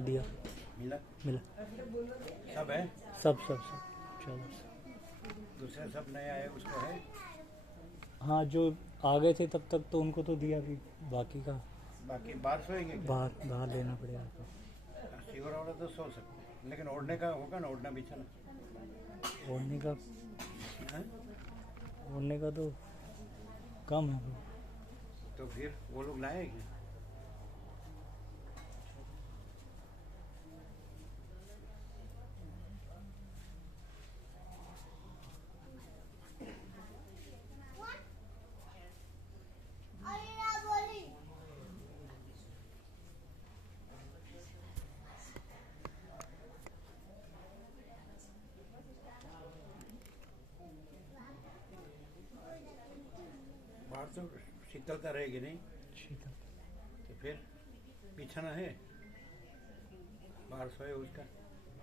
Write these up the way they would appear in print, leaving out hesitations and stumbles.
हाँ दिया, मिला मिला। सब है, सब सब सब चलो। दूसरे सब नए आए उसको है। हाँ जो आ गए थे तब तक तो उनको तो दिया, अभी बाकी का बाकी बाहर सोएंगे क्या? बाहर बाहर लेना पड़ेगा तो। फीवर वाला तो सो सकते, लेकिन ओढ़ने का होगा ना, ओढ़ना बिछाना ओढ़ने का, है? ओढ़ने का तो कम है। तो फिर वो लोग लाए क्या? बाहर तो शीतलता रहेगी नहीं, शीतल, तो फिर बिछाना है बाहर सोए उसका।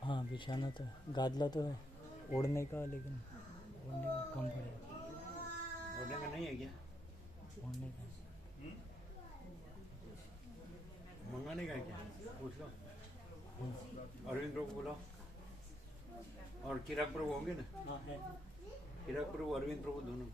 हाँ बिछाना तो है, गादला तो है ओढ़ने का, लेकिन ओढ़ने का कम पड़ेगा। ओढ़ने का नहीं है क्या? ओढ़ने का मंगाने का है क्या? पूछ लो, अरविंद प्रभु बुलाओ, और चिराग प्रभु होंगे ना? हाँ है। चिराग प्रभु अरविंद प्रभु दोनों।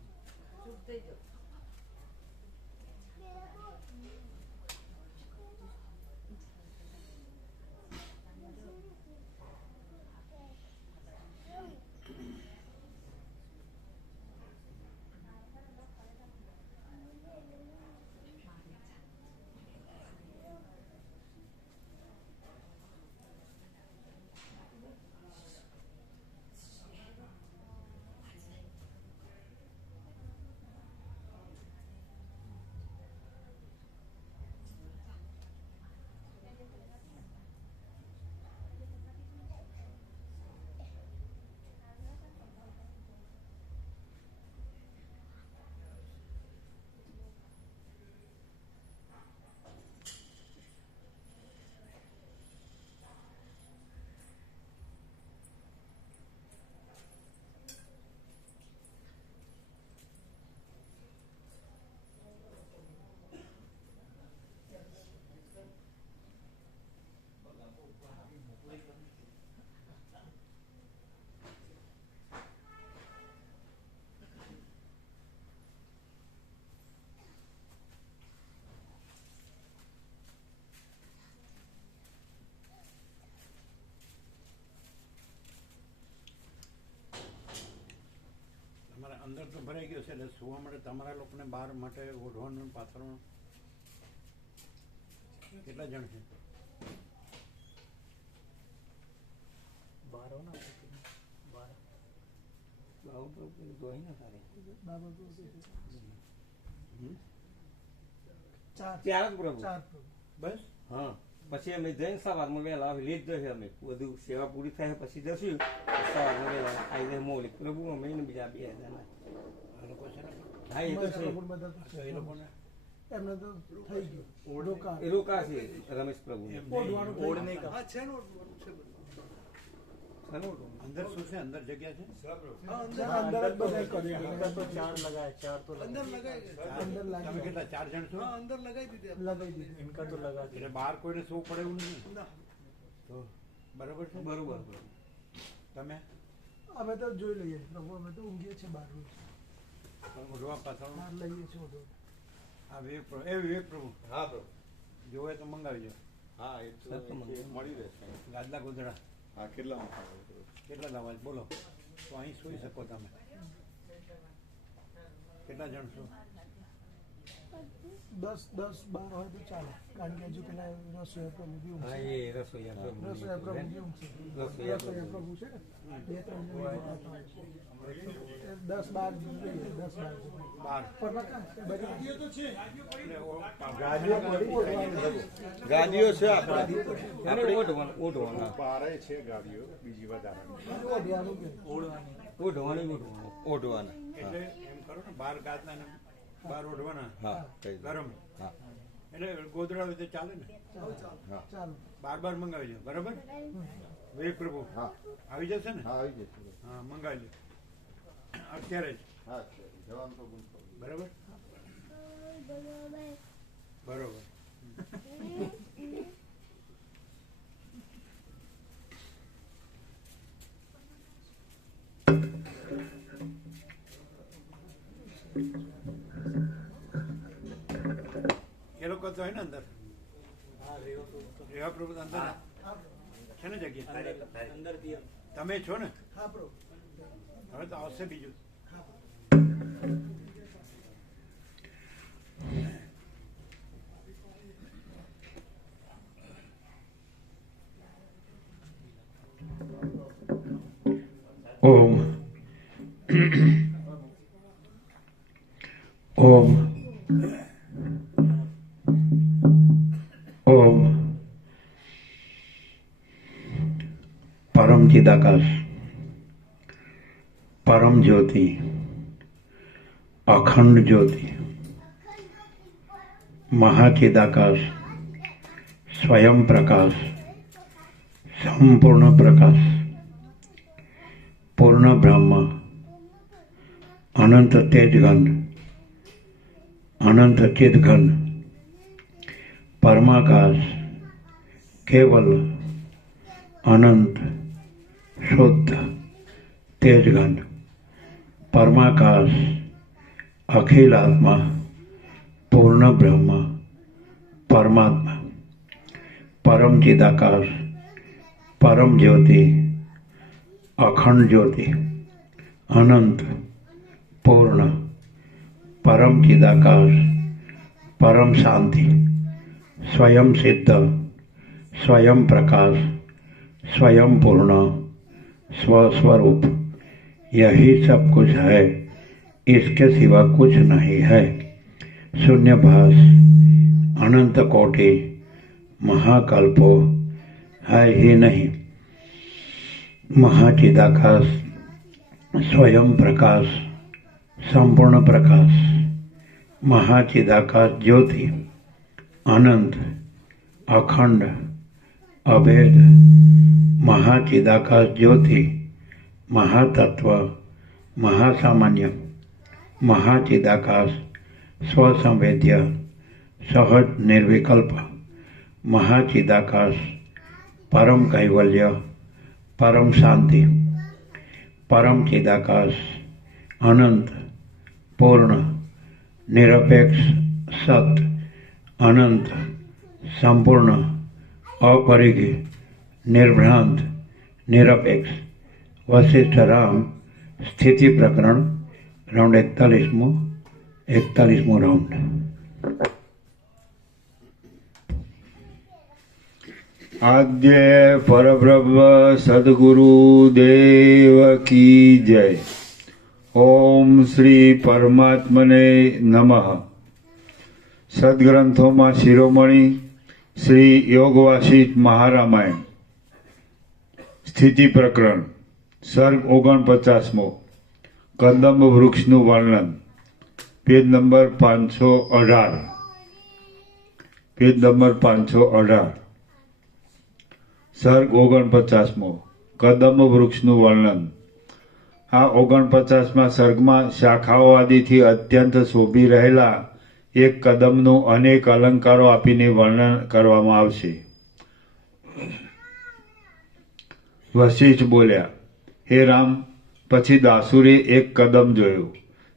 તમારા અંદર તો ભરાઈ ગયો છે, એટલે સુવા માટે તમારા લોકોને બહાર માટે ઓઢવાનું પાથરવાનું કેટલા જણ છે? 12 हो ना, 12 બાબુ પ્રભુ જોઈ ના તારે ચાર જ પ્રભુ. બસ. હા પછી અમે જઈને સવારમાં વહેલા આવી લીધ જશે, અમે બધું સેવા પૂરી થાય પછી જશું સવારમાં વહેલા આવી જાય મૌલિક પ્રભુ અમે ને બીજા 2 જણા. આ લોકો છે ને, હા એ તો છે, તો એ લોકોને એમને તો થઈ ગયું રોકા. એ રોકા છે રમેશ પ્રભુ. ओढ़ने का અંદર શું છે? અંદર જગ્યા છે? અંદર જ બધા કર્યા. इनका तो 4 लगा है, 4 तो लगा અંદર તમે લાગી કેટલા 4 જણ છો? લગાવી દીધી. इनका तो लगा दिया। એટલે બહાર કોઈને સૂવું પડે એવું નથી તો બરાબર છે? બરોબર. તમે અમે તો જોઈ લઈએ પ્રભુ, અમે તો ઊંઘીએ છીએ બહાર રોજ. ઓઢવા પાથરવાનું. બહાર લઈએ છીએ ઓઢો. આ વિવેક પ્રભુ, એ વિવેક પ્રભુ હા બ્રો. જોવે તો મંગાવીજો. હા એ તો મળી રહેશે. ગાદલા ગોદડા હા કેટલામાં ખાવ? કેટલા લાવવા છે? બોલો તો અહીં સૂઈ શકો તમે. કેટલા જણ છો? 10-12 હોય તો ચાલે, કારણ કે હજુ પેલા રસોઈયા પ્રભુ બી હા ઊંઘશે. એ રસોઈયા પ્રભુ. રસોઈયા પ્રભુ બી ઊંઘશે. રસોઈયા રસોઈયા પ્રભુ છે ને 2-3 જણ 10-12 જોઈએ, 10-12 બાર પર ગાડીઓ તો છે. ગાડીઓ છે આપણા. આપણે ઓઢવાના બારે છે ગાડીઓ, બીજી વધારે ઓઢવાનું કે ઓઢવાના. એટલે એમ કરો ને, બાર ગાદલા ને બાર ઓઢવાના હા કહી દો. ગરમ, હા એટલે ગોદડા હોય તો ચાલે ને. ચાલો. બાર મંગાવી લો. બરાબર વિવેક પ્રભુ હા આવી જશે ને? હા આવી જશે. હા મંગાવી લો અત્યારે જ. હા જવાનું તો ગુણ બરાબર બરોબર. એ લોકો તો હોય ને અંદર રેવા પ્રભુ તો અંદર છે ને જગ્યા તમે છો ને હા પ્રભુ હવે તો આવશે બીજું ઓમ ઓમ ઓમ પરમ ચિદાકાશ પરમ જ્યોતિ અખંડ જ્યોતિ મહાચિદાકાશ સ્વયં પ્રકાશ સંપૂર્ણ પ્રકાશ પૂર્ણ બ્રહ્મ અનંત તેજઘન અનંત ચિદઘન પરમાકાશ કેવલ અનંત શુદ્ધ તેજઘન પરમાકાશ અખિલ આત્મા પૂર્ણ બ્રહ્મ પરમાત્મા પરમ ચિદાકાશ પરમ જ્યોતિ અખંડ જ્યોતિ અનંત પૂર્ણ પરમ ચિદાકાશ પરમ શાંતિ स्वयं सिद्ध स्वयं प्रकाश स्वयं पूर्ण स्वस्वरूप यही सब कुछ है, इसके सिवा कुछ नहीं है। शून्यभास अनंत कोटि महाकल्पो है ही नहीं। महाचिदाकाश स्वयं प्रकाश संपूर्ण प्रकाश महाचिदाकाश ज्योति अनंत अखंड अभेद महाचिदाकाश ज्योति महातत्व महासामान्य महाचिदाकाश स्वसंवेद्य सहज निर्विकल्प महाचिदाकाश परम कैवल्य परम शांति परम चिदाकाश अनंत पूर्ण निरपेक्ष सत अनंत संपूर्ण अपरिघ निर्भ्रांत निरपेक्ष वशिष्ठ राम स्थिति प्रकरण राउंड 41मो राउंड। आद्य परब्रह्म सद्गुरु देव की जय। ओम श्री परमात्मने नमः। सद्ग्रंथों में शिरोमणि श्री योगवासिष्ठ महारामायण स्थिति प्रकरण सर्ग 49मो कदम वृक्षनु वर्णन पेज नंबर 518 सर्ग 49मो कदम वृक्षनु वर्णन। आ 49मा सर्गमां शाखाओ आदिथी अत्यंत शोभी रहेला एक कदमનું अनेक अलंकारो आपीने वर्णन करवामां आवशे। वशिष्ठ बोल्या, हे राम, पछी दासुरे एक कदम जोयो।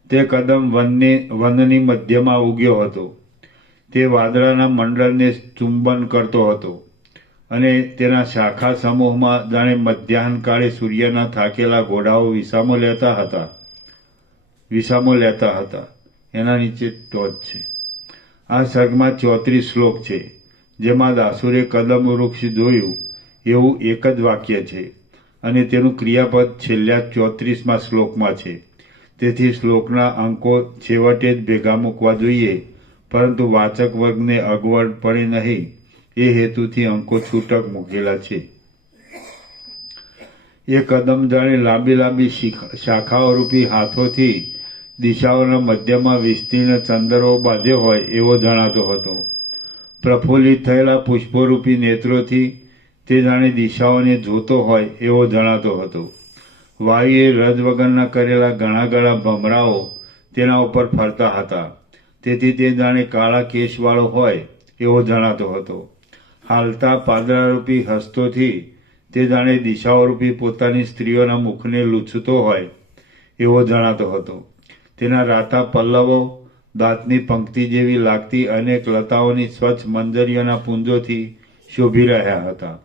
ते कदम वननी मध्यमां उग्यो हतो। ते वादळाना मंडलने चुंबन करतो हतो અને તેના શાખા સમૂહમાં જાણે મધ્યાહન કાળે સૂર્યના થાકેલા ઘોડાઓ વિસામો લેતા હતા એના નીચે ટોચ છે। આ સર્ગમાં 34 શ્લોક છે, જેમાં દાસુરે કદમ વૃક્ષ જોયું એવું એક જ વાક્ય છે અને તેનું ક્રિયાપદ છેલ્લા 34મા શ્લોકમાં છે। તેથી શ્લોકના અંકો છેવટે જ ભેગા મૂકવા જોઈએ, પરંતુ વાચક વર્ગને અગવડ પડે નહીં એ હેતુથી અંકો છૂટક મૂકેલા છે। એ કદમ જાણે લાંબી લાંબી શાખાઓ રૂપી હાથોથી દિશાઓના મધ્યમાં વિસ્તીર્ણ ચંદરો બાંધ્યો હોય એવો જણાતો હતો। પ્રફુલ્લિત થયેલા પુષ્પોરૂપી નેત્રોથી તે જાણે દિશાઓને જોતો હોય એવો જણાતો હતો। વાયુએ રજ વગરના કરેલા ઘણા ઘણા ભમરાઓ તેના ઉપર ફરતા હતા, તેથી તે જાણે કાળા કેશવાળો હોય એવો જણાતો હતો। હાલતા પાદરારૂપી હસ્તોથી તે જાણે દિશાઓરૂપી પોતાની સ્ત્રીઓના મુખને લૂછતો હોય એવો જણાતો હતો. તેના રાતા પલ્લવો દાંતની પંક્તિ જેવી લાગતી અનેક લતાઓની સ્વચ્છ મંજરીઓના પુંજોથી શોભી રહ્યા હતા.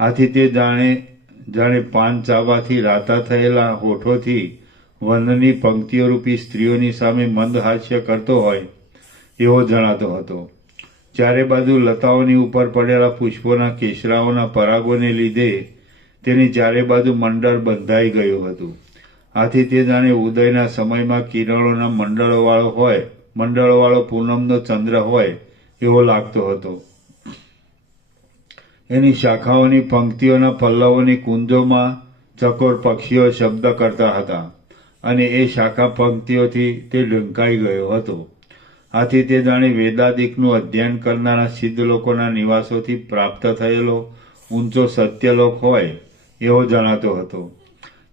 આથી તે જાણે પાન ચાવવાથી રાતા થયેલા હોઠોથી વનની પંક્તિઓરૂપી સ્ત્રીઓની સામે મંદ હાસ્ય કરતો હોય એવો જણાતો હતો. ચારે બાજુ લતાઓની ઉપર પડેલા પુષ્પોના કેસરાઓના પરાગોને લીધે તેની ચારે બાજુ મંડળ બંધાઈ ગયું હતું. આથી તે જાણે ઉદયના સમયમાં કિરણોના મંડળોવાળો પૂનમનો ચંદ્ર હોય એવો લાગતો હતો. એની શાખાઓની પંક્તિઓના પલ્લવોની કુંજોમાં ચકોર પક્ષીઓ શબ્દ કરતા હતા અને એ શાખા પંક્તિઓથી તે ઢંકાઈ ગયો હતો. આથી તે જાણે વેદાદિકનું અધ્યયન કરનારા સિદ્ધ લોકોના નિવાસોથી પ્રાપ્ત થયેલો ઊંચો સત્યલોક હોય એવો જણાતો હતો.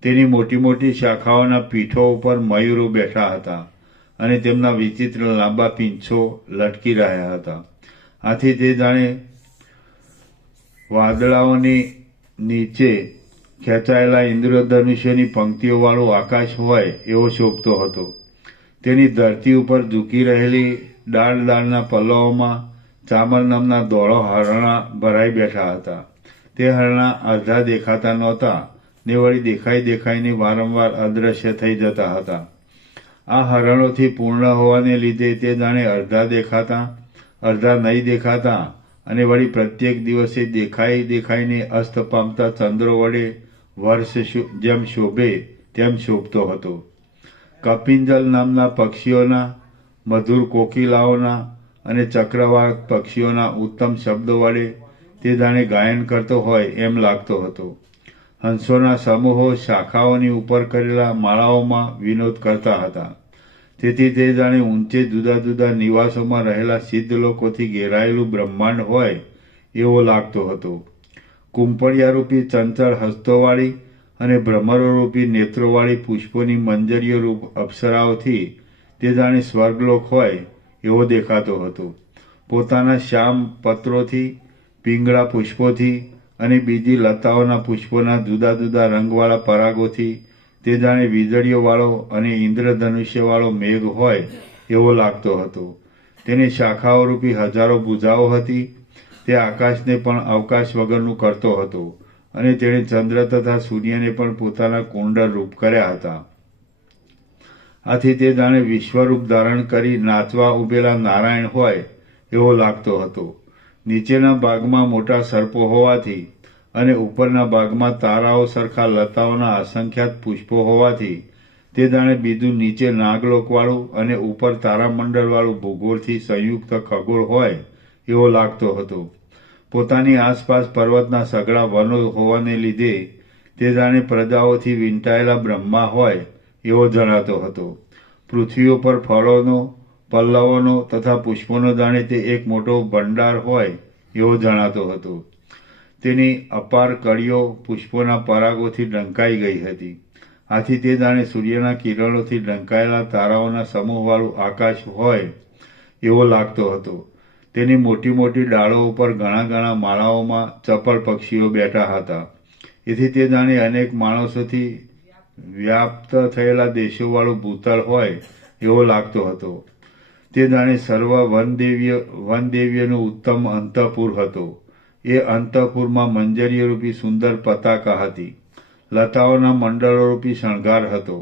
તેની મોટી મોટી શાખાઓના પીઠો ઉપર મયુરો બેઠા હતા અને તેમના વિચિત્ર લાંબા પીંછો લટકી રહ્યા હતા. આથી તે જાણે વાદળાઓની નીચે ખેંચાયેલા ઇન્દ્રધનુષ્યની પંક્તિઓવાળું આકાશ હોય એવો શોભતો હતો. તેની ધરતી ઉપર ઝૂકી રહેલી ડાળના પલ્લવોમાં ચામર નામના દોડો હરણા ભરાઈ બેઠા હતા. તે હરણા અડધા દેખાતા નહોતા ને વળી દેખાઈને વારંવાર અદૃશ્ય થઈ જતા હતા. આ હરણોથી પૂર્ણ હોવાને લીધે તે જાણે અડધા દેખાતા, અડધા નહીં દેખાતા અને વળી પ્રત્યેક દિવસે દેખાઈને અસ્ત પામતા ચંદ્રો વડે વર્ષ જેમ શોભે તેમ શોભતો હતો. કપિંજલ નામના પક્ષીઓના, મધુર કોકિલાઓના અને ચક્રવાક પક્ષીઓના ઉત્તમ શબ્દો વડે તે જાણે ગાયન કરતો હોય એમ લાગતો હતો. હંસોના સમૂહો શાખાઓની ઉપર કરેલા માળાઓમાં વિનોદ કરતા હતા. તેથી તે જાણે ઊંચે જુદા જુદા નિવાસોમાં રહેલા સિદ્ધ લોકોથી ઘેરાયેલું બ્રહ્માંડ હોય એવો લાગતો હતો. કુંપળિયારૂપી ચંચળ હસ્તોવાળી અને ભ્રમરોરૂપી નેત્રોવાળી પુષ્પોની મંજરીઓ રૂપ અપ્સરાઓથી તે જાણે સ્વર્ગલોક હોય એવો દેખાતો હતો. પોતાના શ્યામ પત્રોથી, પીંગળા પુષ્પોથી અને બીજી લતાઓના પુષ્પોના જુદા જુદા રંગવાળા પરાગોથી તે જાણે વીજળીઓવાળો અને ઇન્દ્રધનુષ્યવાળો મેઘ હોય એવો લાગતો હતો. તેની શાખાઓરૂપી હજારો ભુજાઓ હતી. તે આકાશને પણ અવકાશ વગરનું કરતો હતો અને તેણે ચંદ્ર તથા સૂર્યને પણ પોતાના કુંડળ રૂપ કર્યા હતા. આથી તે જાણે વિશ્વરૂપ ધારણ કરી નાચવા ઉભેલા નારાયણ હોય એવો લાગતો હતો. નીચેના ભાગમાં મોટા સર્પો હોવાથી અને ઉપરના ભાગમાં તારાઓ સરખા લતાઓના અસંખ્યાત પુષ્પો હોવાથી તે જાણે બીજું નીચે નાગલોકવાળું અને ઉપર તારામંડળવાળું ભૂગોળથી સંયુક્ત ખગોળ હોય એવો લાગતો હતો. પોતાની આસપાસ પર્વતના સઘળા વનો હોવાને લીધે તે જાણે પ્રજાઓથી વીંટાયેલા બ્રહ્મા હોય એવો જણાતો હતો. પૃથ્વી ઉપર ફળોનો, પલ્લવોનો તથા પુષ્પોનો જાણે તે એક મોટો ભંડાર હોય એવો જણાતો હતો. તેની અપાર કળીઓ પુષ્પોના પરાગોથી ઢંકાઈ ગઈ હતી. આથી તે જાણે સૂર્યના કિરણોથી ઢંકાયેલા તારાઓના સમૂહવાળું આકાશ હોય એવો લાગતો હતો. તેની મોટી મોટી ડાળો ઉપર ઘણા માળાઓમાં ચપળ પક્ષીઓ બેઠા હતા. એથી તે જાણે અનેક માણસોથી વ્યાપ્ત થયેલા દેશોવાળું ભૂતળ હોય એવો લાગતો હતો. તે જાણે સર્વ વનદેવીઓનું ઉત્તમ અંતઃપુર હતો. એ અંતઃપુરમાં મંજરીરૂપી સુંદર પતાકા હતી. લતાઓના મંડળોરૂપી શણગાર હતો.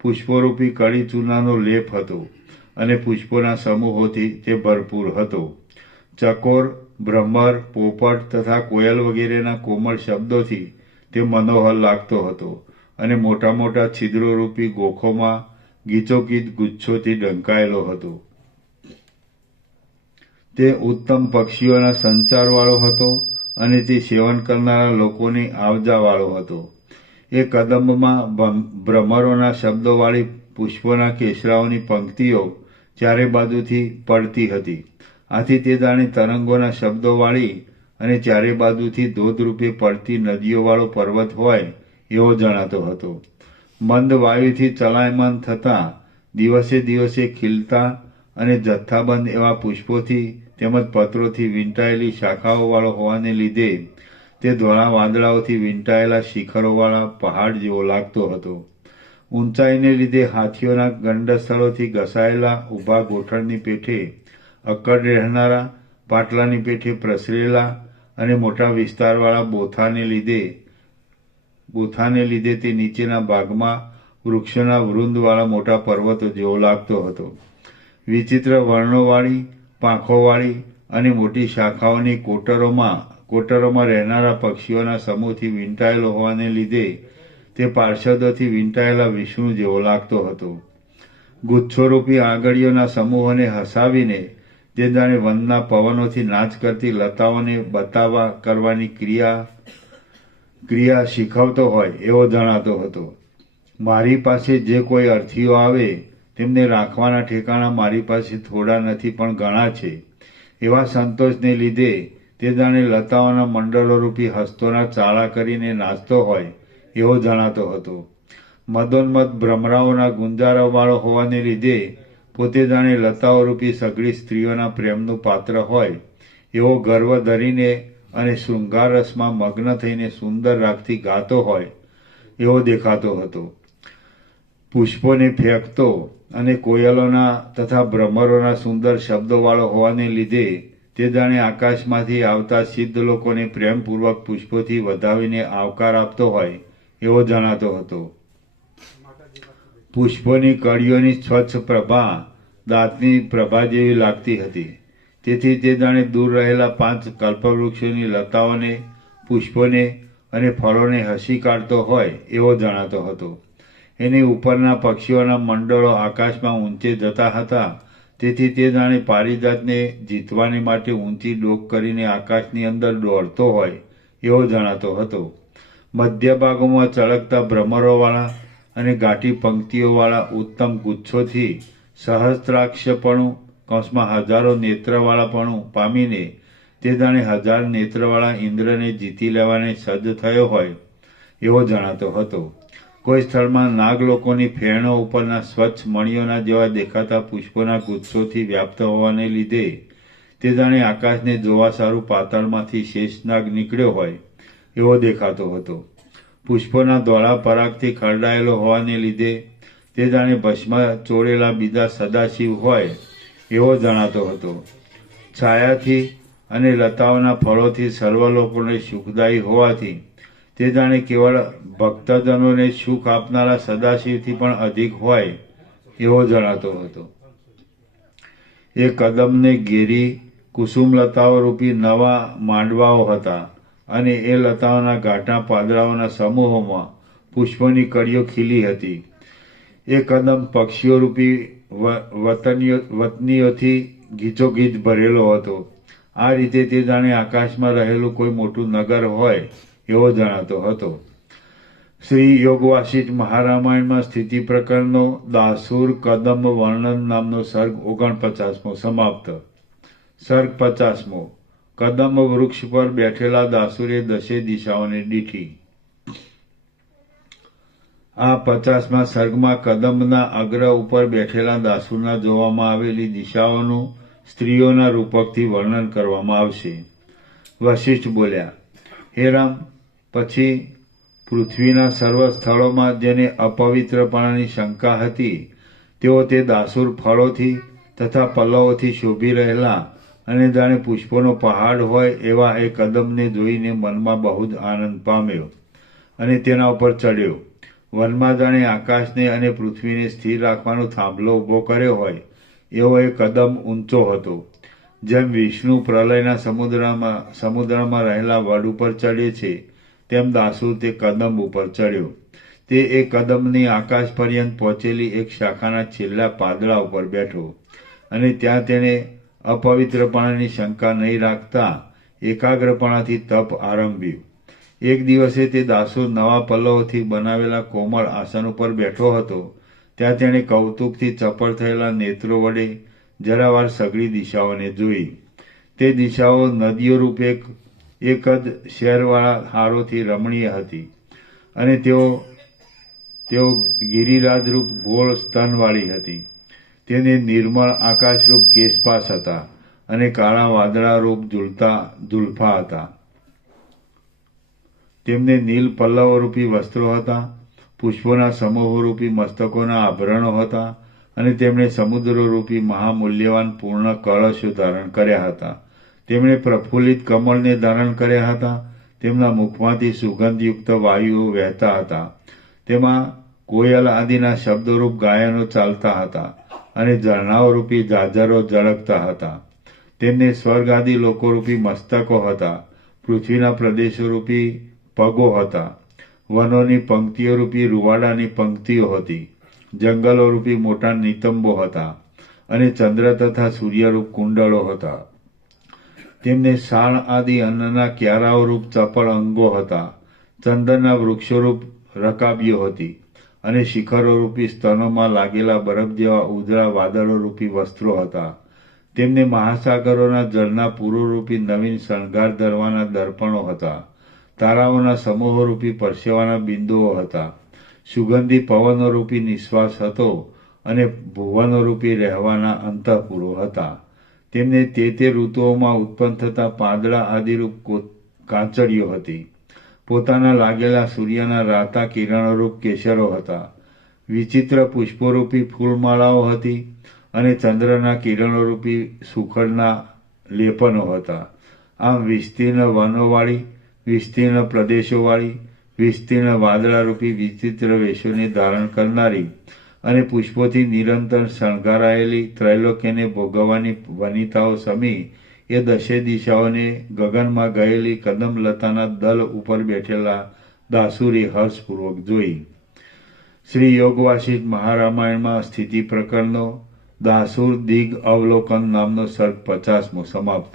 પુષ્પોરૂપી કળી ચૂનાનો લેપ હતો અને પુષ્પોના સમૂહોથી તે ભરપૂર હતો. ચકોર, ભ્રમર, પોપટ તથા કોયલ વગેરેના કોમળ શબ્દોથી તે મનોહર લાગતો હતો અને મોટા મોટા છિદ્રોરૂપી ગોખોમાં ગીચોગીચ ગુચ્છોથી ઢંકાયેલો હતો. તે ઉત્તમ પક્ષીઓના સંચારવાળો હતો અને તે સેવન કરનારા લોકોની આવજાવાળો હતો. એ કદંબમાં ભ્રમરોના શબ્દોવાળી પુષ્પોના કેસરાઓની પંક્તિઓ ચારે બાજુથી પડતી હતી. આથી તે જાણે તરંગોના શબ્દોવાળી અને ચારે બાજુથી ધોધરૂપે પડતી નદીઓવાળો પર્વત હોય એવો જણાતો હતો. મંદ વાયુથી ચલાયમાન થતાં દિવસે દિવસે ખીલતા અને જથ્થાબંધ એવા પુષ્પોથી તેમજ પત્રોથી વીંટાયેલી શાખાઓવાળો હોવાને લીધે તે ધોળા વાદળાઓથી વીંટાયેલા શિખરોવાળા પહાડ જેવો લાગતો હતો. ઊંચાઈને લીધે હાથીઓના ગંડસ્થળોથી ઘસાયેલા ઊભા ગોઠણની પેઠે અક્કડ રહેનારા, પાટલાની પેઠે પ્રસરેલા અને મોટા વિસ્તારવાળા બોથાને લીધે તે નીચેના ભાગમાં વૃક્ષોના વૃંદવાળા મોટા પર્વતો જેવો લાગતો હતો. વિચિત્ર વર્ણોવાળી, પાંખોવાળી અને મોટી શાખાઓની કોટરોમાં રહેનારા પક્ષીઓના સમૂહથી વીંટાયેલો હોવાને લીધે તે પાર્ષદોથી વીંટાયેલા વિષ્ણુ જેવો લાગતો હતો. ગુચ્છોરૂપી આંગળીઓના સમૂહોને હસાવીને તે જાણે વનના પવનોથી નાચ કરતી લતાઓને બતાવવા કરવાની ક્રિયા શીખવતો હોય એવો જણાતો હતો. મારી પાસે જે કોઈ અર્થીઓ આવે તેમને રાખવાના ઠેકાણા મારી પાસે થોડા નથી પણ ઘણા છે એવા સંતોષને લીધે તે જાણે લતાઓના મંડળોરૂપી હસ્તોના ચાળા કરીને નાચતો હોય એવો જણાતો હતો. મદોન્મદ ભ્રમરાઓના ગુંજારાવાળો હોવાને લીધે પોતે જાણે લતાઓરૂપી સઘળી સ્ત્રીઓના પ્રેમનું પાત્ર હોય એવો ગર્વ ધરીને અને શૃંગાર રસમાં મગ્ન થઈને સુંદર રાગથી ગાતો હોય એવો દેખાતો હતો. પુષ્પોને ફેંકતો અને કોયલોના તથા ભ્રમરોના સુંદર શબ્દોવાળો હોવાને લીધે તે જાણે આકાશમાંથી આવતા સિદ્ધ લોકોને પ્રેમપૂર્વક પુષ્પોથી વધાવીને આવકાર આપતો હોય એવો જણાતો હતો. પુષ્પોની કળીઓની સ્વચ્છ પ્રભા દાંતની પ્રભા જેવી લાગતી હતી. તેથી તે જાણે દૂર રહેલા 5 કલ્પવૃક્ષોની લતાઓને, પુષ્પોને અને ફળોને હસી કાઢતો હોય એવો જણાતો હતો. એની ઉપરના પક્ષીઓના મંડળો આકાશમાં ઊંચે જતા હતા. તેથી તે જાણે પારિજાતને જીતવાની માટે ઊંચી ડોક કરીને આકાશની અંદર દોડતો હોય એવો જણાતો હતો. મધ્ય ભાગોમાં ચળકતા ભ્રમરોવાળા અને ઘાટી પંક્તિઓવાળા ઉત્તમ ગુચ્છોથી સહસ્ત્રાક્ષપણું હજારો નેત્રવાળાપણું પામીને તે જાણે 1000 નેત્રવાળા ઇન્દ્રને જીતી લેવાને સજ્જ થયો હોય એવો જણાતો હતો. કોઈ સ્થળમાં નાગલોકોની ફેણો ઉપરના સ્વચ્છ મણિઓના જેવા દેખાતા પુષ્પોના ગુચ્છોથી વ્યાપ્ત હોવાને લીધે તે જાણે આકાશને જોવા સારું પાતાળમાંથી શેષનાગ નીકળ્યો હોય એવો દેખાતો હતો. પુષ્પોના ધોળા પરાગથી ખરડાયેલો હોવાને લીધે તે જાણે ભસ્મ ચોળેલા બીજા સદાશિવ હોય એવો જણાતો હતો. છાયાથી અને લતાઓના ફળોથી સર્વ લોકોને સુખદાયી હોવાથી તે જાણે કેવળ ભક્તજનોને સુખ આપનારા સદાશિવથી પણ અધિક હોય એવો જણાતો હતો. એ કદમને ઘેરી કુસુમલતાઓ રૂપી નવા માંડવાઓ હતા અને એ લતાઓના ઘાટા પાંદડાઓના સમૂહોમાં પુષ્પોની કળીઓ ખીલી હતી. એ કદમ પક્ષીઓ રૂપી વતનીઓથી ગીચોગીચ ભરેલો હતો. આ રીતે તે જાણે આકાશમાં રહેલું કોઈ મોટું નગર હોય એવો જણાતો હતો. શ્રી યોગવાસિષ્ઠ મહારામાયણમાં સ્થિતિ પ્રકરણનો દાસુર કદમ વર્ણન નામનો સર્ગ 49મો સમાપ્ત. સર્ગ 50મો. કદમ વૃક્ષ પર બેઠેલા દાસુરે 10 દિશાઓને દીઠી. આ 50મા સર્ગમાં કદમના અગ્ર ઉપર બેઠેલા દાસુરના જોવામાં આવેલી દિશાઓનું સ્ત્રીઓના રૂપકથી વર્ણન કરવામાં આવશે. વશિષ્ઠ બોલ્યા, હે રામ, પછી પૃથ્વીના સર્વ સ્થળોમાં જેને અપવિત્રપણાની શંકા હતી તેઓ તે દાસુર ફળોથી તથા પલ્લવોથી શોભી રહેલા અને જાણે પુષ્પોનો પહાડ હોય એવા એ કદમને જોઈને મનમાં બહુ જ આનંદ પામ્યો અને તેના ઉપર ચડ્યો. વનમાં જાણે આકાશને અને પૃથ્વીને સ્થિર રાખવાનો થાંભલો ઊભો કર્યો હોય એવો એ કદમ ઊંચો હતો. જેમ વિષ્ણુ પ્રલયના સમુદ્રમાં રહેલા વડ ઉપર ચડે છે તેમ દાસુર તે કદમ ઉપર ચડ્યો. તે એ કદમની આકાશ પર્યંત પહોંચેલી એક શાખાના છેલ્લા પાદળા ઉપર બેઠો અને ત્યાં તેણે અપવિત્રપણાની શંકા નહીં રાખતા એકાગ્રપણાથી તપ આરંભ્યું. એક દિવસે તે દાસુર નવા પલ્લવોથી બનાવેલા કોમળ આસન ઉપર બેઠો હતો. ત્યાં તેણે કૌતુકથી ચપળ થયેલા નેત્રો વડે જરાવાર સઘળી દિશાઓને જોઈ. તે દિશાઓ નદીઓ રૂપે એક જ શેરવાળા હારોથી રમણીય હતી અને તેઓ ગિરિરાજરૂપ ગોળ સ્તનવાળી હતી. તેને નિર્મળ આકાશરૂપ કેશપાસ હતા અને કાળા વાદળારૂપ ઝૂલફા હતા. તેમને નીલ પલ્લવરૂપી વસ્ત્રો હતા, પુષ્પોના સમૂહરૂપી મસ્તકોના આભરણો હતા, અને તેમણે સમુદ્રરૂપી મહામૂલ્યવાન પૂર્ણ કળશો ધારણ કર્યા હતા. તેમણે પ્રફુલ્લિત કમળને ધારણ કર્યા હતા. તેમના મુખમાંથી સુગંધયુક્ત વાયુઓ વહેતા હતા. તેમાં કોયલ આદિના શબ્દરૂપ ગાયનો ચાલતા હતા, અને ઝરણાઓરૂપી ઝાઝરો ઝળકતા હતા. તેમને સ્વર્ગ આદિ લોકોરૂપી મસ્તકો હતા. પૃથ્વીના પ્રદેશોરૂપી પગો હતા. વનોની પંક્તિઓરૂપી રૂવાડાની પંક્તિઓ હતી. જંગલોરૂપી મોટા નિતંબો હતા, અને ચંદ્ર તથા સૂર્યરૂપ કુંડળો હતા. તેમને શાળ આદિ અન્નના ક્યારાઓરૂપ ચપળ અંગો હતા. ચંદનના વૃક્ષોરૂપ રકાબીઓ હતી, અને શિખરોરૂપી સ્તનોમાં લાગેલા બરફ જેવા ઉજળા વાદળોરૂપી વસ્ત્રો હતા. તેમને મહાસાગરોના જળના પૂરોરૂપી નવીન શણગાર ધરવાના દર્પણો હતા. તારાઓના સમૂહોરૂપી પરસેવાના બિંદુઓ હતા. સુગંધી પવનોરૂપી નિશ્વાસ હતો, અને ભુવનોરૂપી રહેવાના અંતઃપુરો હતા. તેમને તે ઋતુઓમાં ઉત્પન્ન થતા પાંદડા આદિરૂપ કાંચળીઓ હતી. પોતાના લાગેલા સૂર્યના રાતા કિરણોરૂપ કેસરો હતા. વિચિત્ર પુષ્પોરૂપી ફૂલમાળાઓ હતી, અને ચંદ્રના કિરણોરૂપી સુખડના લેપનો હતા. આમ વિસ્તીર્ણ વનોવાળી, વિસ્તીર્ણ પ્રદેશોવાળી, વિસ્તીર્ણ વાદળારૂપી વિચિત્ર વેશોને ધારણ કરનારી અને પુષ્પોથી નિરંતર શણગારાયેલી ત્રૈલોક્યને ભોગવવાની વનિતાઓ સમી એ દશે દિશાઓને ગગનમાં ગયેલી કદમલતાના દલ ઉપર બેઠેલા દાસુરી હર્ષપૂર્વક જોઈ. શ્રી યોગ વાસિષ્ઠ મહારામાયણમાં સ્થિતિ પ્રકરણનો દાસુર દિગ અવલોકન નામનો સર્ગ 50મો સમાપ્ત.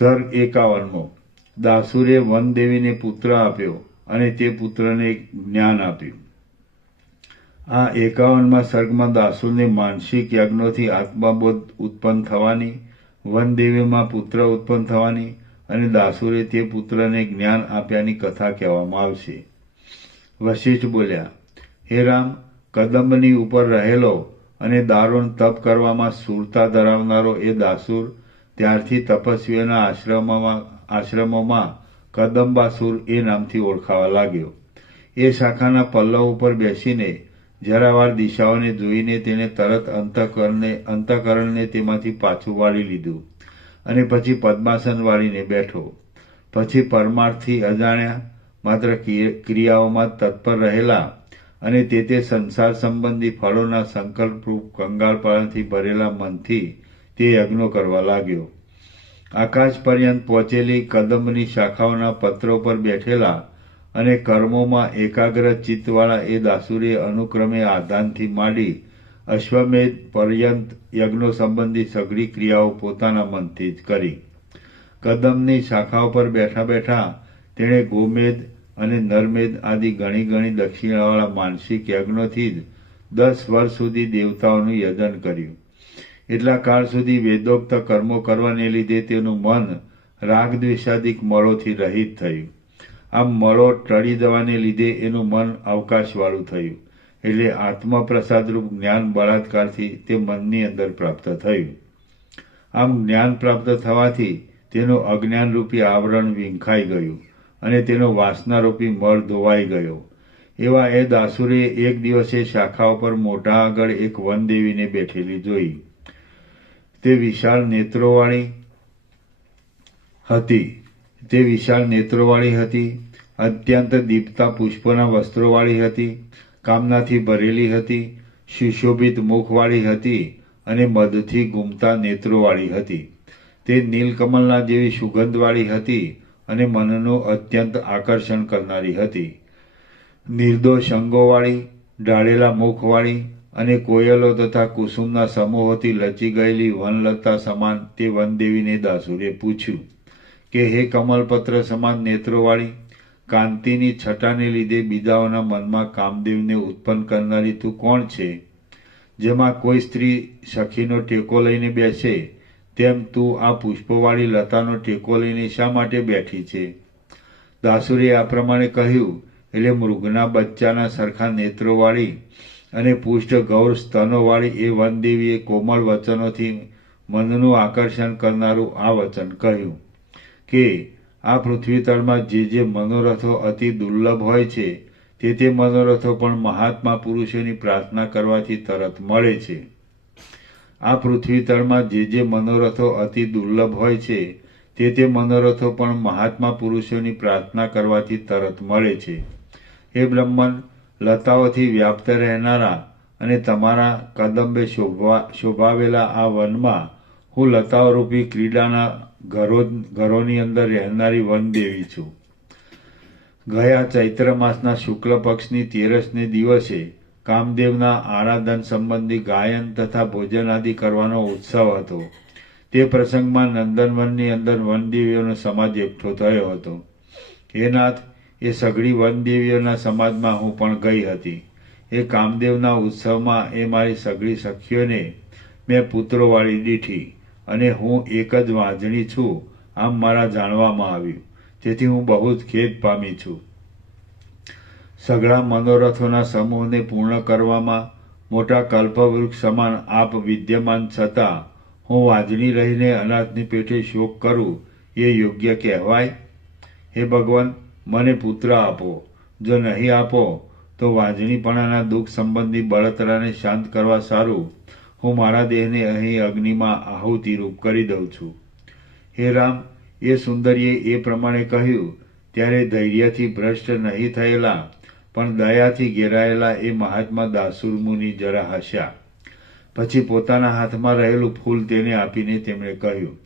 સર્ગ 51મો. દાસુરે વનદેવીને પુત્ર આપ્યો, અને તે પુત્રને જ્ઞાન આપ્યું. આ 51મા સર્ગમાં દાસુરને માનસિક યજ્ઞોથી આત્માબોધ ઉત્પન્ન થવાની, વનદેવીમાં પુત્ર ઉત્પન્ન થવાની, અને દાસુરે તે પુત્રને જ્ઞાન આપ્યાની કથા કહેવામાં આવશે. વશિષ્ઠ બોલ્યા, હે રામ, કદંબની ઉપર રહેલો અને દારૂણ તપ કરવામાં સુરતા ધરાવનારો એ દાસુર ત્યારથી તપસ્વીઓના આશ્રમોમાં કદંબાસુર એ નામથી ઓળખાવા લાગ્યો. એ શાખાના પલ્લવ ઉપર બેસીને જરાવાર દિશાઓને જોઈને તેને તરત અંતઃકરણને તેમાંથી પાછું વાળી લીધું, અને પછી પદ્માસન વાળીને બેઠો. પછી પરમાર્થથી અજાણ્યા માત્ર ક્રિયાઓમાં તત્પર રહેલા અને તે સંસાર સંબંધી ફળોના સંકલ્પરૂપ કંગાળપણાથી ભરેલા મનથી તે યજ્ઞો કરવા લાગ્યો. આકાશ પર્યંત પહોંચેલી કદંબની શાખાઓના પત્રો પર બેઠેલા અને કર્મોમાં એકાગ્ર ચિત્તવાળા એ દાસુરે અનુક્રમે આધાનથી માંડી અશ્વમેધ પર્યંત યજ્ઞો સંબંધી સઘળી ક્રિયાઓ પોતાના મનથી જ કરી. કદંબની શાખાઓ પર બેઠા બેઠા તેણે ગોમેધ અને નરમેધ આદિ ઘણી દક્ષિણાવાળા માનસિક યજ્ઞોથી જ 10 વર્ષ સુધી દેવતાઓનું યજન કર્યું. એટલા કાળ સુધી વેદોક્ત કર્મો કરવાને લીધે તેનું મન રાગદ્વેષાદિક મળોથી રહિત થયું. આમ મળો ટળી જવાને લીધે એનું મન અવકાશવાળું થયું. એટલે આત્મપ્રસાદરૂપ જ્ઞાન બળાત્કારથી તે મનની અંદર પ્રાપ્ત થયું. આમ જ્ઞાન પ્રાપ્ત થવાથી તેનું અજ્ઞાનરૂપી આવરણ વિંખાઈ ગયું, અને તેનો વાસનારૂપી મળ ધોવાઈ ગયો. એવા એ દાસુરે એક દિવસે શાખા ઉપર મોઢા આગળ એક વનદેવીને બેઠેલી જોઈ. તે વિશાળ નેત્રોવાળી હતી. અત્યંત દીપતા પુષ્પોના વસ્ત્રોવાળી હતી. કામનાથી ભરેલી હતી. સુશોભિત મુખવાળી હતી, અને મદથી ઘૂમતા નેત્રોવાળી હતી. તે નીલકમલના જેવી સુગંધવાળી હતી, અને મનનું અત્યંત આકર્ષણ કરનારી હતી. નિર્દોષ અંગોવાળી, ઢાળેલા મુખવાળી, અને કોયલો તથા કુસુમના સમૂહોથી લચી ગયેલી વનલતા સમાન તે વનદેવીને દાસુરે પૂછ્યું કે, હે કમલપત્ર સમાન નેત્રોવાળી, કાંતિની છટાને લીધે બીજાઓના મનમાં કામદેવને ઉત્પન્ન કરનારી તું કોણ છે? જેમાં કોઈ સ્ત્રી સખીનો ટેકો લઈને બેસે તેમ તું આ પુષ્પોવાળી લતાનો ટેકો લઈને શા માટે બેઠી છે? દાસુરે આ પ્રમાણે કહ્યું. એટલે મૃગના બચ્ચાના સરખા નેત્રોવાળી અને પુષ્ટ ગૌર સ્તનોવાળી એ વનદેવીએ કોમળ વચનોથી મનનું આકર્ષણ કરનારું આ વચન કહ્યું કે, આ પૃથ્વી તળમાં જે મનોરથો અતિ દુર્લભ હોય છે તે મનોરથો પણ મહાત્મા પુરુષોની પ્રાર્થના કરવાથી તરત મળે છે. આ પૃથ્વી તળમાં જે મનોરથો અતિ દુર્લભ હોય છે તે મનોરથો પણ મહાત્મા પુરુષોની પ્રાર્થના કરવાથી તરત મળે છે. હે બ્રહ્મન, લતાઓથી વ્યાપ્ત રહેનારા અને તમારા કદંબે શોભાવેલા આ વનમાં હું લતાઓરૂપી ક્રીડાના ઘરોની અંદર રહેનારી વનદેવી છું. ગયા ચૈત્ર માસના શુક્લ પક્ષની 13ને દિવસે કામદેવના આરાધન સંબંધી ગાયન તથા ભોજન આદિ કરવાનો ઉત્સવ હતો. તે પ્રસંગમાં નંદનવનની અંદર વનદેવીઓનો સમાજ એકઠો થયો હતો. હે નાથ, એ સઘળી વનદેવીઓના સમાજમાં હું પણ ગઈ હતી. એ કામદેવના ઉત્સવમાં એ મારી સઘળી સખીઓને મેં પુત્રોવાળી દીઠી અને હું એક જ વાંજણી છું આમ મારા જાણવામાં આવ્યું. તેથી હું બહુ જ ખેદ પામી છું. સઘળા મનોરથોના સમૂહને પૂર્ણ કરવામાં મોટા કલ્પવૃક્ષ સમાન આપ વિદ્યમાન છતાં હું વાંજણી રહીને અનાથની પેઠે શોક કરું એ યોગ્ય કહેવાય? હે ભગવાન, મને પુત્ર આપો. જો નહીં આપો તો વાંજણીપણાના દુઃખ સંબંધી બળતરાને શાંત કરવા સારું હું મારા દેહને અહીં અગ્નિમાં આહુતિરૂપ કરી દઉં છું. હે રામ, એ સુંદરીએ એ પ્રમાણે કહ્યું ત્યારે ધૈર્યથી ભ્રષ્ટ નહીં થયેલા પણ દયાથી ઘેરાયેલા એ મહાત્મા દાસુર મુનિ જરા હસ્યા. પછી પોતાના હાથમાં રહેલું ફૂલ તેને આપીને તેમણે કહ્યું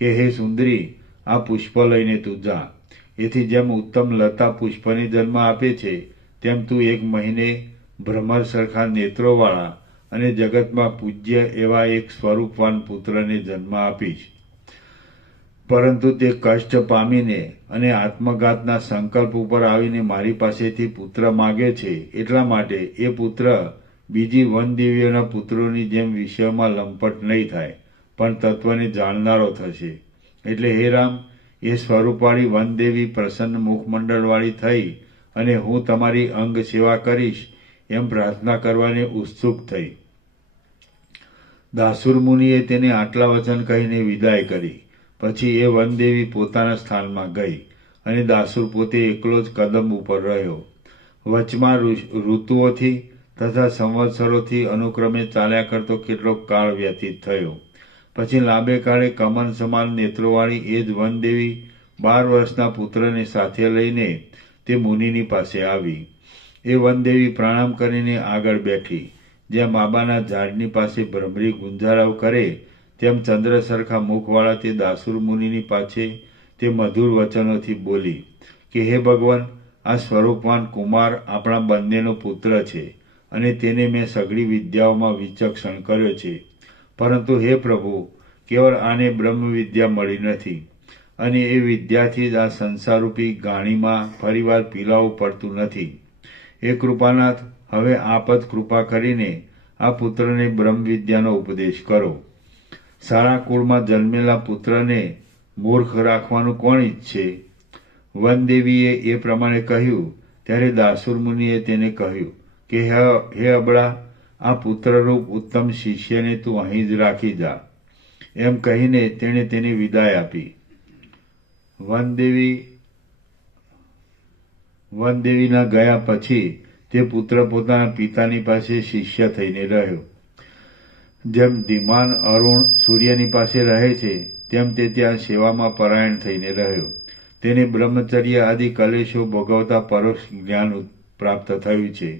કે હે સુંદરી, આ પુષ્પ લઈને તું જા. એથી જેમ ઉત્તમ લતા પુષ્પને જન્મ આપે છે તેમ તું 1 મહિને ભ્રમર સરખા નેત્રોવાળા અને જગતમાં પૂજ્ય એવા એક સ્વરૂપવાન પુત્રને જન્મ આપીશ. પરંતુ તે કષ્ટ પામીને અને આત્મઘાતના સંકલ્પ ઉપર આવીને મારી પાસેથી પુત્ર માગે છે. એટલા માટે એ પુત્ર બીજી વનદેવીઓના પુત્રોની જેમ વિષયોમાં લંપટ નહીં થાય પણ તત્વને જાણનારો થશે. એટલે હે રામ, એ સ્વરૂપવાળી વનદેવી પ્રસન્ન મુખમંડળવાળી થઈ અને હું તમારી અંગ સેવા કરીશ એમ પ્રાર્થના કરવાને ઉત્સુક થઈ. દાસુર મુનિએ તેને આટલા વચન કહીને વિદાય કરી. પછી એ વનદેવી પોતાના સ્થાનમાં ગઈ અને દાસુર પોતે એકલો જ કદમ ઉપર રહ્યો. વચમાં ઋતુઓથી તથા સંવત્સરોથી અનુક્રમે ચાલ્યા કરતો કેટલોક કાળ વ્યતીત થયો. પછી લાંબે કાળે કમન સમાન નેત્રોવાળી એ જ વનદેવી 12 વર્ષના પુત્રને સાથે લઈને તે મુનિની પાસે આવી. એ વનદેવી પ્રણામ કરીને આગળ બેઠી. જેમ આંબાના ઝાડની પાસે ભ્રમરી ગુંજરાવ કરે તેમ ચંદ્ર સરખા મુખવાળા તે દાસુર મુનિની પાસે તે મધુર વચનોથી બોલી કે હે ભગવાન, આ સ્વરૂપવાન કુમાર આપણા બંનેનો પુત્ર છે અને તેને મેં સઘળી વિદ્યાઓમાં વિચક્ષણ કર્યો છે. પરંતુ હે પ્રભુ, કેવળ આને બ્રહ્મ વિદ્યા મળી નથી અને એ વિદ્યાથી જ આ સંસારરૂપી ગાણીમાં ફરીવાર પીલાવું પડતું નથી. એ કૃપાનાથ, હવે આપ જ કૃપા કરીને આ પુત્રને બ્રહ્મ વિદ્યાનો ઉપદેશ કરો. સારા કુળમાં જન્મેલા પુત્રને મૂર્ખ રાખવાનું કોણ ઈચ્છે? વનદેવીએ એ પ્રમાણે કહ્યું ત્યારે દાસુર મુનિએ તેને કહ્યું કે હે અબળા, આ પુત્રરૂપ ઉત્તમ શિષ્યને તું અહીં જ રાખી જા. એમ કહીને તેણે તેને વિદાય આપી. વનદેવીના ગયા પછી તે પુત્ર પોતાના પિતાની પાસે શિષ્ય થઈને રહ્યો. જેમ ધીમાન અરુણ સૂર્યની પાસે રહે છે તેમ તે ત્યાં સેવામાં પરાયણ થઈને રહ્યો. તેને બ્રહ્મચર્ય આદિ કલેશો ભોગવતા પરોક્ષ જ્ઞાન પ્રાપ્ત થયું છે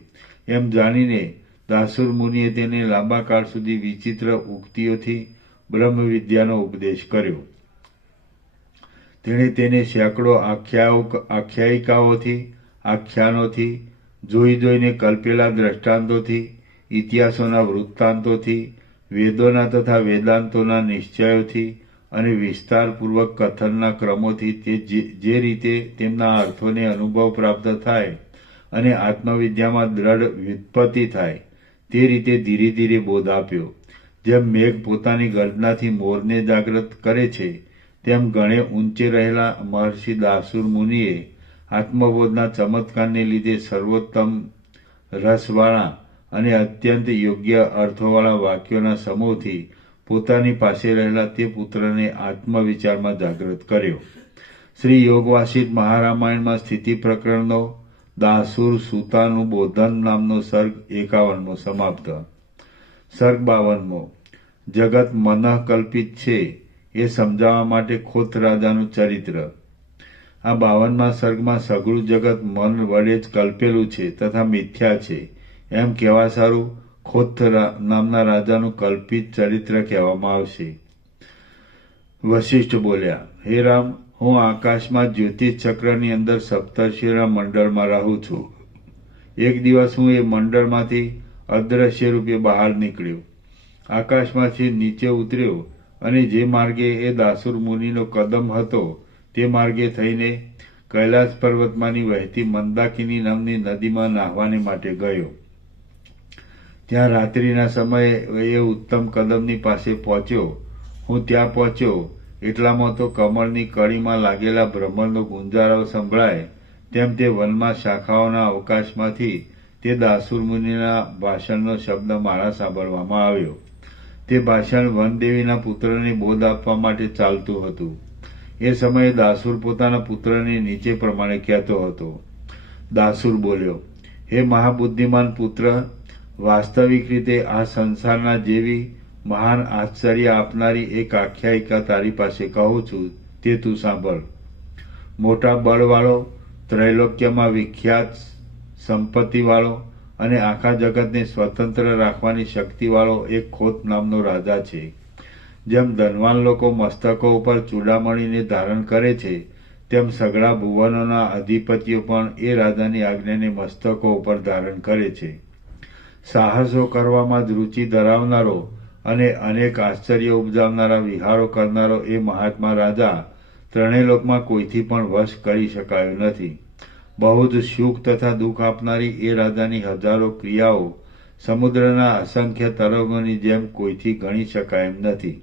એમ જાણીને દાસુર મુનિએ તેને લાંબા કાળ સુધી વિચિત્ર ઉક્તિઓથી બ્રહ્મ વિદ્યાનો ઉપદેશ કર્યો. તેણે તેને સેંકડો આખ્યાયિકાઓથી, આખ્યાનોથી, જોઈને કલ્પેલા દ્રષ્ટાંતોથી, ઇતિહાસોના વૃત્તાંતોથી, વેદોના તથા વેદાંતોના નિશ્ચયોથી અને વિસ્તારપૂર્વક કથનના ક્રમોથી તે જે રીતે તેમના અર્થોને અનુભવ પ્રાપ્ત થાય અને આત્મવિદ્યામાં દ્રઢ વ્યુત્પત્તિ થાય તે રીતે ધીરે ધીરે બોધ આપ્યો. જેમ મેઘ પોતાની ગર્જનાથી મોરને જાગૃત કરે છે તેમ ગણે ઊંચે રહેલા મહર્ષિ દાસુર મુનિએ આત્મબોધના ચમત્કારને લીધે સર્વોત્તમ રસવાળા અને અત્યંત યોગ્ય અર્થોવાળા વાક્યોના સમૂહથી પોતાની પાસે રહેલા તે પુત્રને આત્મવિચારમાં જાગૃત કર્યો. શ્રી યોગવાસિત મહારામાયણમાં સ્થિતિ પ્રકરણનો દાસુર સૂતાનું બોધન નામનો સર્ગ 51મો સમાપ્ત. સર્ગ 52મો. જગત મનઃ કલ્પિત છે એ સમજાવવા માટે ખોત રાજાનું ચરિત્ર. આ 52મા સર્ગમાં સઘળું જગત મન વડે જ કલ્પેલું છે તથા મિથ્યા છે એમ કહેવા સારું ખોત નામના રાજાનું કલ્પિત ચરિત્ર કહેવામાં આવશે. વશિષ્ઠ બોલ્યા, હે રામ, હું આકાશમાં જ્યોતિષ ચક્રની અંદર સપ્તર્ષિઓના મંડળમાં રહું છું. એક દિવસ હું એ મંડળમાંથી અદ્રશ્ય રૂપે બહાર નીકળ્યો, આકાશમાંથી નીચે ઉતર્યો અને જે માર્ગે એ દાસુર મુનિનો કદમ હતો તે માર્ગે થઈને કૈલાસ પર્વતમાંની વહેતી મંદાકિની નામની નદીમાં નાહવાને માટે ગયો. ત્યાં રાત્રિના સમયે એ ઉત્તમ કદમની પાસે પહોંચ્યો. હું ત્યાં પહોંચ્યો એટલામાં તો કમળની કળીમાં લાગેલા ભ્રમરનો ગુંજારો સંભળાય તેમ તે વનમાં શાખાઓના અવકાશમાંથી તે દાસુર મુનિના ભાષણનો શબ્દ મારા સાંભળવામાં આવ્યો. તે ભાષણ વનદેવીના પુત્રને બોધ આપવા માટે ચાલતું હતું. એ સમયે દાસુર પોતાના પુત્રને નીચે પ્રમાણે કહેતો હતો. દાસુર બોલ્યો, હે મહાબુદ્ધિમાન પુત્ર, વાસ્તવિક રીતે આ સંસારના જેવી મહાન આશ્ચર્ય આપનારી એક આખ્યાયિકા તારી પાસે કહું છું, તે તું સાંભળ. મોટા બળવાળો, ત્રૈલોક્યમાં વિખ્યાત સંપત્તિવાળો અને આખા જગતને સ્વતંત્ર રાખવાની શક્તિવાળો એક ખોત નામનો રાજા છે. જેમ ધનવાન લોકો મસ્તકો ઉપર ચૂડામણીને ધારણ કરે છે તેમ સઘળા ભુવનોના અધિપતિઓ પણ એ રાજાની આજ્ઞાને મસ્તકો ઉપર ધારણ કરે છે. સાહસો કરવામાં જ રુચિ ધરાવનારો અને અનેક આશ્ચર્ય ઉપજાવનારા વિહારો કરનારો એ મહાત્મા રાજા ત્રણેય લોકમાં કોઈથી પણ વશ કરી શકાયો નથી. બહુ જ સુખ તથા દુઃખ આપનારી એ રાજાની હજારો ક્રિયાઓ સમુદ્રના અસંખ્ય તરંગોની જેમ કોઈથી ગણી શકાય એમ નથી.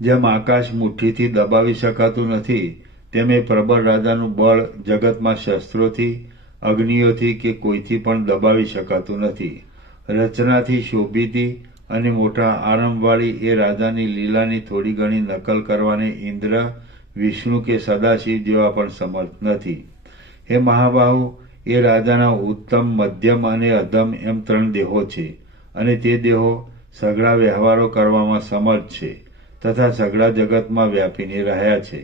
જેમ આકાશ મુઠ્ઠીથી દબાવી શકાતું નથી તેમ એ પ્રબળ રાજાનું બળ જગતમાં શસ્ત્રોથી, અગ્નિઓથી કે કોઈથી પણ દબાવી શકાતું નથી. રચનાથી શોભીતી અને મોટા આરંભવાળી એ રાજાની લીલાની થોડી ઘણી નકલ કરવાને ઇન્દ્ર, વિષ્ણુ કે સદાશિવ જેવા પણ સમર્થ નથી. હે મહાબાહુ, એ રાજાના ઉત્તમ, મધ્યમ અને અધમ એમ 3 દેહો છે અને તે દેહો સઘળા વ્યવહારો કરવામાં સમર્થ છે તથા સઘળા જગતમાં વ્યાપીને રહ્યા છે.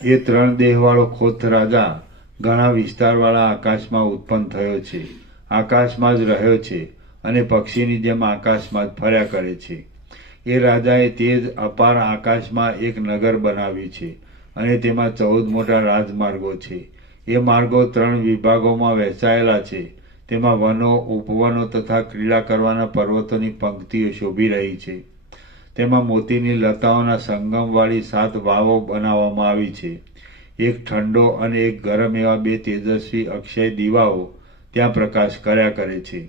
એ 3 દેહવાળો ખોત રાજા ઘણા વિસ્તારવાળા આકાશમાં ઉત્પન્ન થયો છે, આકાશમાં જ રહ્યો છે અને પક્ષીની જેમ આકાશમાં જ ફર્યા કરે છે. એ રાજાએ તે જ અપાર આકાશમાં એક નગર બનાવ્યું છે અને તેમાં 14 મોટા રાજમાર્ગો છે. એ માર્ગો 3 વિભાગોમાં વહેંચાયેલા છે. તેમાં વનો, ઉપવનો તથા ક્રીડા કરવાના પર્વતોની પંક્તિઓ શોભી રહી છે. તેમાં મોતીની લતાઓના સંગમવાળી 7 વાવો બનાવવામાં આવી છે. એક ઠંડો અને એક ગરમ એવા 2 તેજસ્વી અક્ષય દીવાઓ ત્યાં પ્રકાશ કર્યા કરે છે.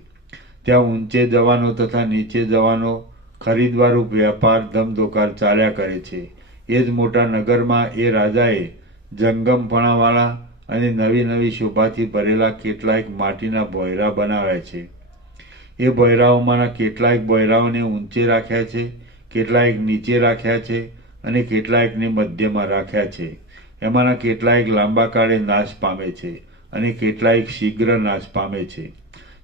ત્યાં ઊંચે જવાનો તથા નીચે જવાનો ખરીદવારૂપ વ્યાપાર ધમધોકાર ચાલ્યા કરે છે. એ જ મોટા નગરમાં એ રાજાએ જંગમપણાવાળા અને નવી નવી શોભાથી ભરેલા કેટલાક માટીના ભોંયરા બનાવ્યા છે. એ ભોંયરાઓમાંના કેટલાક ભોંયરાઓને ઊંચે રાખ્યા છે, કેટલાક નીચે રાખ્યા છે અને કેટલાકને મધ્યમાં રાખ્યા છે. એમાંના કેટલાક લાંબા કાળે નાશ પામે છે અને કેટલાક શીઘ્ર નાશ પામે છે.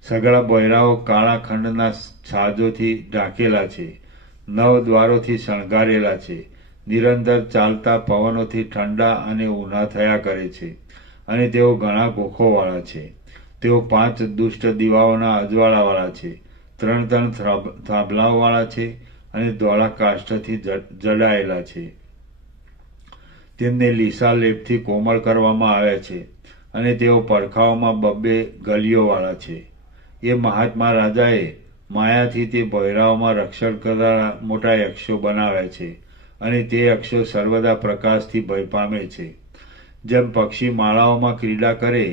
સઘળા ભોંયરાઓ કાળા ખંડના છાજોથી ઢાંકેલા છે, 9 દ્વારોથી શણગારેલા છે, નિરંતર ચાલતા પવનોથી ઠંડા અને ઊના થયા કરે છે અને તેઓ ઘણા ગોખોવાળા છે. તેઓ 5 દુષ્ટ દીવાઓના અજવાળાવાળા છે, 3 થાંભલાઓવાળા છે અને ધોળા કાષ્ઠથી જડાયેલા છે. તેમને લીસા લેપથી કોમળ કરવામાં આવ્યા છે અને તેઓ પડખાઓમાં 2 ગલીઓવાળા છે. એ મહાત્મા રાજાએ માયાથી તે ભોંયરાઓમાં રક્ષણ કરનારા મોટા યક્ષો બનાવ્યા છે અને તે યક્ષો સર્વદા પ્રકાશથી ભય પામે છે. જેમ પક્ષી માળાઓમાં ક્રીડા કરે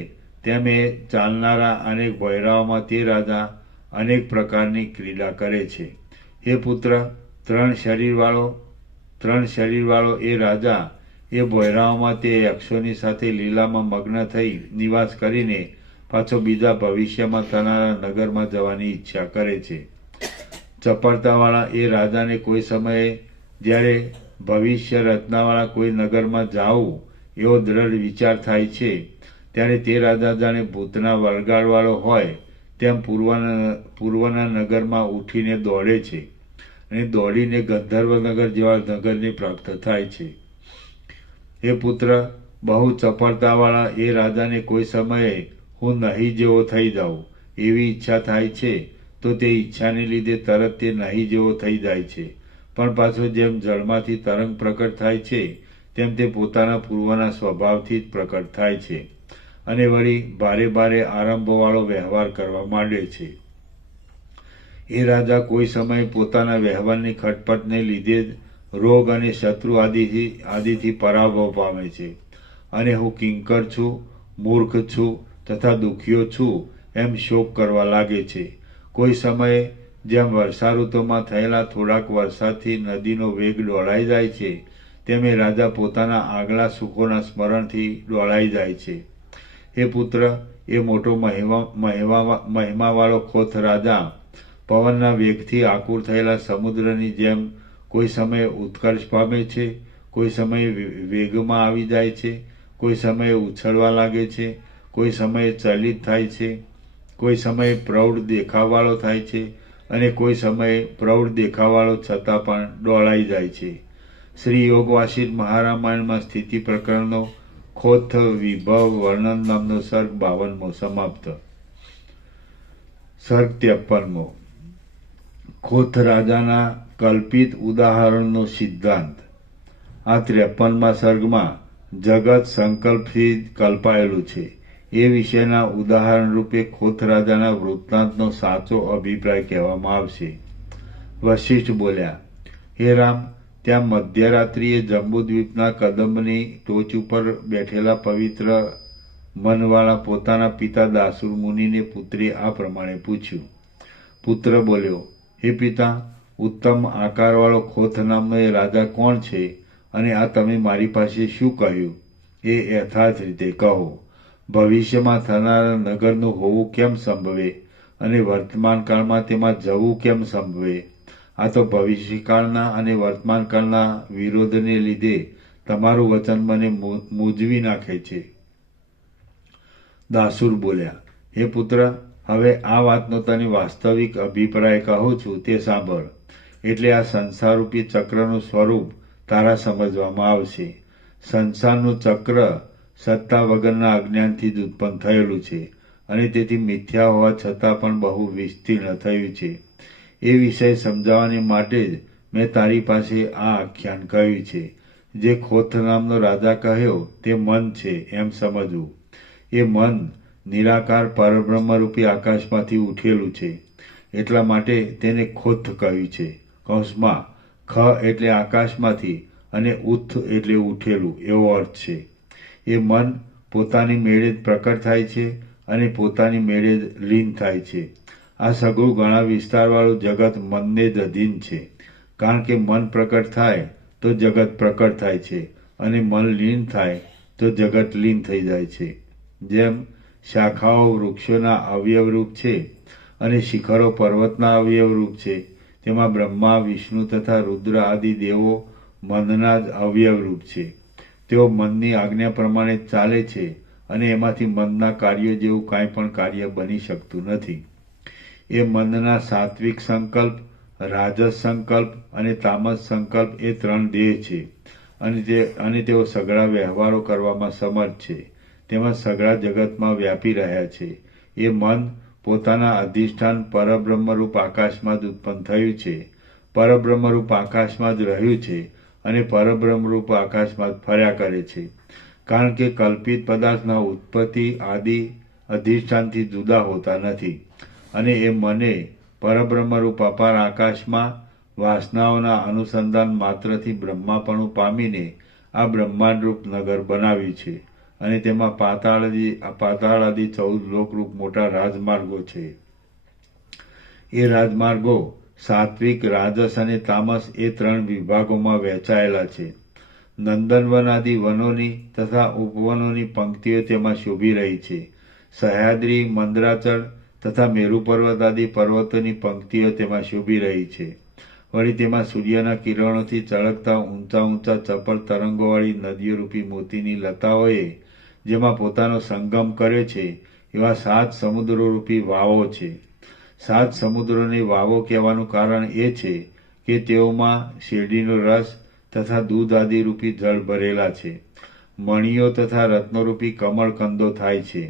તેમ એ ચાલનારા અનેક ભોંયરાઓમાં તે રાજા અનેક પ્રકારની ક્રીડા કરે છે. હે પુત્ર, 3 શરીરવાળો એ રાજા એ ભોંયરાઓમાં તે યક્ષોની સાથે લીલામાં મગ્ન થઈ નિવાસ કરીને પાછો બીજા ભવિષ્યમાં થનારા નગરમાં જવાની ઈચ્છા કરે છે. ચપળતાવાળા એ રાજાને કોઈ સમયે જ્યારે ભવિષ્ય રચનાવાળા કોઈ નગરમાં જાવું એવો દ્રઢ વિચાર થાય છે ત્યારે તે રાજા જાણે ભૂતના વળગાડવાળો હોય તેમ પૂર્વના નગરમાં ઉઠીને દોડે છે અને દોડીને ગંધર્વનગર જેવા નગરને પ્રાપ્ત થાય છે. એ પુત્ર, બહુ ચપળતાવાળા એ રાજાને કોઈ સમયે હું નહીં જેવો થઈ જાઉં એવી ઈચ્છા થાય છે તો તે ઈચ્છાને લીધે તરત તે નહીં જેવો થઈ જાય છે, પણ પાછો જેમ જળમાંથી તરંગ પ્રકટ થાય છે તેમ તે પોતાના પૂર્વના સ્વભાવથી જ પ્રકટ થાય છે અને વળી ભારે ભારે આરંભોવાળો વ્યવહાર કરવા માંડે છે. એ રાજા કોઈ સમયે પોતાના વ્યવહારની ખટપટને લીધે જ રોગ અને શત્રુ આદિથી પરાભવ પામે છે અને હું કિંકર છું, મૂર્ખ છું તથા દુઃખીઓ છું એમ શોક કરવા લાગે છે. કોઈ સમયે જેમ વર્ષાઋતુમાં થયેલા થોડાક વરસાદથી નદીનો વેગ ડોળાઈ જાય છે તેમ એ રાજા પોતાના આગલા સુખોના સ્મરણથી ડોળાઈ જાય છે. એ પુત્ર, એ મોટો મહિમાવાળો ખોથ રાજા પવનના વેગથી આકુર થયેલા સમુદ્રની જેમ કોઈ સમયે ઉત્કર્ષ પામે છે, કોઈ સમયે વેગમાં આવી જાય છે, કોઈ સમયે ઉછળવા લાગે છે, કોઈ સમયે ચલિત થાય છે, કોઈ સમયે પ્રૌઢ દેખાવવાળો થાય છે અને કોઈ સમયે પ્રૌઢ દેખાવવાળો છતાં પણ ડોળાઈ જાય છે. શ્રી યોગવાસિત મહારામાયણમાં સ્થિતિ પ્રકરણનો ખોથ વિભવ વર્ણન નામનો સર્ગ 52મો સમાપ્ત. સર્ગ 53મો. ખોથ રાજાના કલ્પિત ઉદાહરણનો સિદ્ધાંત. આ 53મા સર્ગમાં જગત સંકલ્પથી કલ્પાયેલું છે એ વિષયના ઉદાહરણ રૂપે ખોથ રાજાના વૃત્તાંતનો સાચો અભિપ્રાય કહેવામાં આવશે. વશિષ્ઠ બોલ્યા, હે રામ, ત્યાં મધ્યરાત્રિએ જંબુદ્વીપના કદંબની ટોચ ઉપર બેઠેલા પવિત્ર મનવાળા પોતાના પિતા દાસુર મુનિને પુત્રીએ આ પ્રમાણે પૂછ્યું. પુત્ર બોલ્યો, હે પિતા, ઉત્તમ આકારવાળો ખોથ નામનો એ રાજા કોણ છે અને આ તમે મારી પાસે શું કહ્યું એ યથાર્થ રીતે કહો. ભવિષ્યમાં થનારા નગરનું હોવું કેમ સંભવે અને વર્તમાન કાળમાં તેમાં જવું કેમ સંભવે? આ તો ભવિષ્યકાળના અને વર્તમાનકાળના વિરોધને લીધે તમારું વચન મને મૂંઝવી નાખે છે. દાસુર બોલ્યા, હે પુત્ર, હવે આ વાતનો તને વાસ્તવિક અભિપ્રાય કહું છું તે સાંભળ. એટલે આ સંસારરૂપી ચક્રનું સ્વરૂપ તારા સમજવામાં આવશે. સંસારનું ચક્ર સત્તા વગરના અજ્ઞાનથી જ ઉત્પન્ન થયેલું છે અને તેથી મિથ્યા હોવા છતાં પણ બહુ વિસ્તીર્ણ થયું છે. એ વિષય સમજાવવાને માટે જ મેં તારી પાસે આ આખ્યાન કહ્યું છે. જે ખોથ નામનો રાજા કહ્યો તે મન છે એમ સમજવું. એ મન નિરાકાર પરબ્રહ્મરૂપી આકાશમાંથી ઉઠેલું છે, એટલા માટે તેને ખોથ કહ્યું છે. કૌંસમાં ખ એટલે આકાશમાંથી અને ઉત્થ એટલે ઉઠેલું એવો અર્થ છે. એ મન પોતાની મેળે જ પ્રકટ થાય છે અને પોતાની મેળે જ લીન થાય છે. આ સઘળું ઘણા વિસ્તારવાળું જગત મનને જ અધીન છે, કારણ કે મન પ્રકટ થાય તો જગત પ્રકટ થાય છે અને મન લીન થાય તો જગત લીન થઈ જાય છે. જેમ શાખાઓ વૃક્ષોના અવયવરૂપ છે અને શિખરો પર્વતના અવયવરૂપ છે, તેમાં બ્રહ્મા, વિષ્ણુ તથા રુદ્ર આદિ દેવો મનના જ અવયવરૂપ છે. તેઓ મનની આજ્ઞા પ્રમાણે ચાલે છે અને એમાંથી મનના કાર્યો જેવું કાંઈ પણ કાર્ય બની શકતું નથી. એ મનના સાત્વિક સંકલ્પ, રાજસ સંકલ્પ અને તામસ સંકલ્પ એ 3 દેહ છે અને તેઓ સઘળા વ્યવહારો કરવામાં સમર્થ છે, તેમજ સઘળા જગતમાં વ્યાપી રહ્યા છે. એ મન પોતાના અધિષ્ઠાન પરબ્રહ્મરૂપ આકાશમાં જ ઉત્પન્ન થયું છે, પરબ્રહ્મરૂપ આકાશમાં જ રહ્યું છે અને પરબ્રહ્મરૂપ આકાશમાં જ ફર્યા કરે છે. કારણ કે કલ્પિત પદાર્થના ઉત્પત્તિ આદિ અધિષ્ઠાનથી જુદા હોતા નથી અને એ મને પરબ્રહ્મરૂપ અપાર આકાશમાં વાસનાઓના અનુસંધાન માત્રથી બ્રહ્માપણું પામીને આ બ્રહ્માંડરૂપ નગર બનાવ્યું છે અને તેમાં પાતાળ આદિ 14 લોકરૂપ મોટા રાજમાર્ગો છે. એ રાજમાર્ગો સાત્વિક, રાજસ અને તામસ એ 3 વિભાગોમાં વહેંચાયેલા છે. નંદનવન આદિ વનોની તથા ઉપવનોની પંક્તિઓ તેમાં શોભી રહી છે. સહ્યાદ્રી, મંદરાચળ તથા મેરુ પર્વત આદિ પર્વતોની પંક્તિઓ તેમાં શોભી રહી છે. વળી તેમાં સૂર્યના કિરણોથી ચળકતા ઊંચા ઊંચા ચપળ તરંગોવાળી નદીઓ રૂપી મોતીની લતાઓએ જેમાં પોતાનો સંગમ કર્યો છે એવા 7 સમુદ્રો રૂપી વાવો છે. 7 સમુદ્રોને વાવો કહેવાનું કારણ એ છે કે તેઓમાં શેરડીનો રસ તથા દૂધ આદિ રૂપી જળ ભરેલા છે. મણિઓ તથા રત્નોરૂપી કમળકંદો થાય છે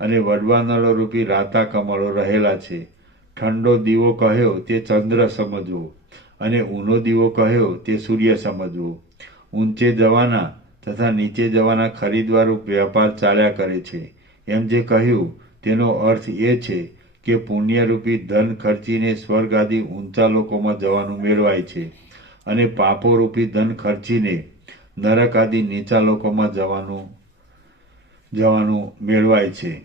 અને વડવાનળો રૂપી રાતા કમળો રહેલા છે. ઠંડો દીવો કહ્યો તે ચંદ્ર સમજવો અને ઊનો દીવો કહ્યો તે સૂર્ય સમજવો. ઊંચે જવાના તથા નીચે જવાના ખરીદવારૂપ વેપાર ચાલ્યા કરે છે. એમ જે કહ્યું તેનો અર્થ એ છે કે પુણ્યરૂપી ધન ખર્ચીને સ્વર્ગ આદિ ઊંચા લોકોમાં જવાનું મેળવાય છે અને પાપોરૂપી ધન ખર્ચીને નરક આદિ નીચા લોકોમાં જવાનું મેળવાય છે.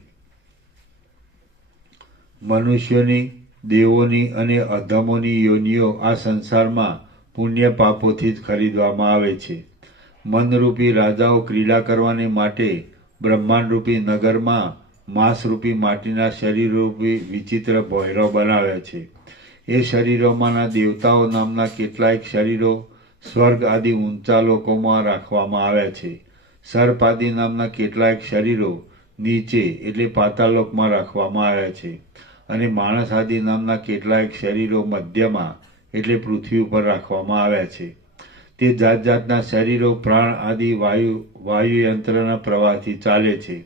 મનુષ્યોની, દેવોની અને અધમોની યોનિઓ આ સંસારમાં પુણ્ય પાપોથી જ ખરીદવામાં આવે છે. મનરૂપી રાજાઓ ક્રીડા કરવાને માટે બ્રહ્માંડરૂપી નગરમાં માંસરૂપી માટીના શરીરરૂપી વિચિત્ર ભોયરો બનાવ્યા છે. એ શરીરોમાંના દેવતાઓ નામના કેટલાયક શરીરો સ્વર્ગ આદિ ઊંચા લોકોમાં રાખવામાં આવ્યા છે. સર્પ આદિ નામના કેટલાયક શરીરો નીચે એટલે પાતાળલોકમાં રાખવામાં આવ્યા છે અને માણસ આદિ નામના કેટલાયક શરીરો મધ્યમાં એટલે પૃથ્વી ઉપર રાખવામાં આવ્યા છે. તે જાત જાતના શરીરો પ્રાણ આદિ વાયુયંત્રના પ્રવાહથી ચાલે છે.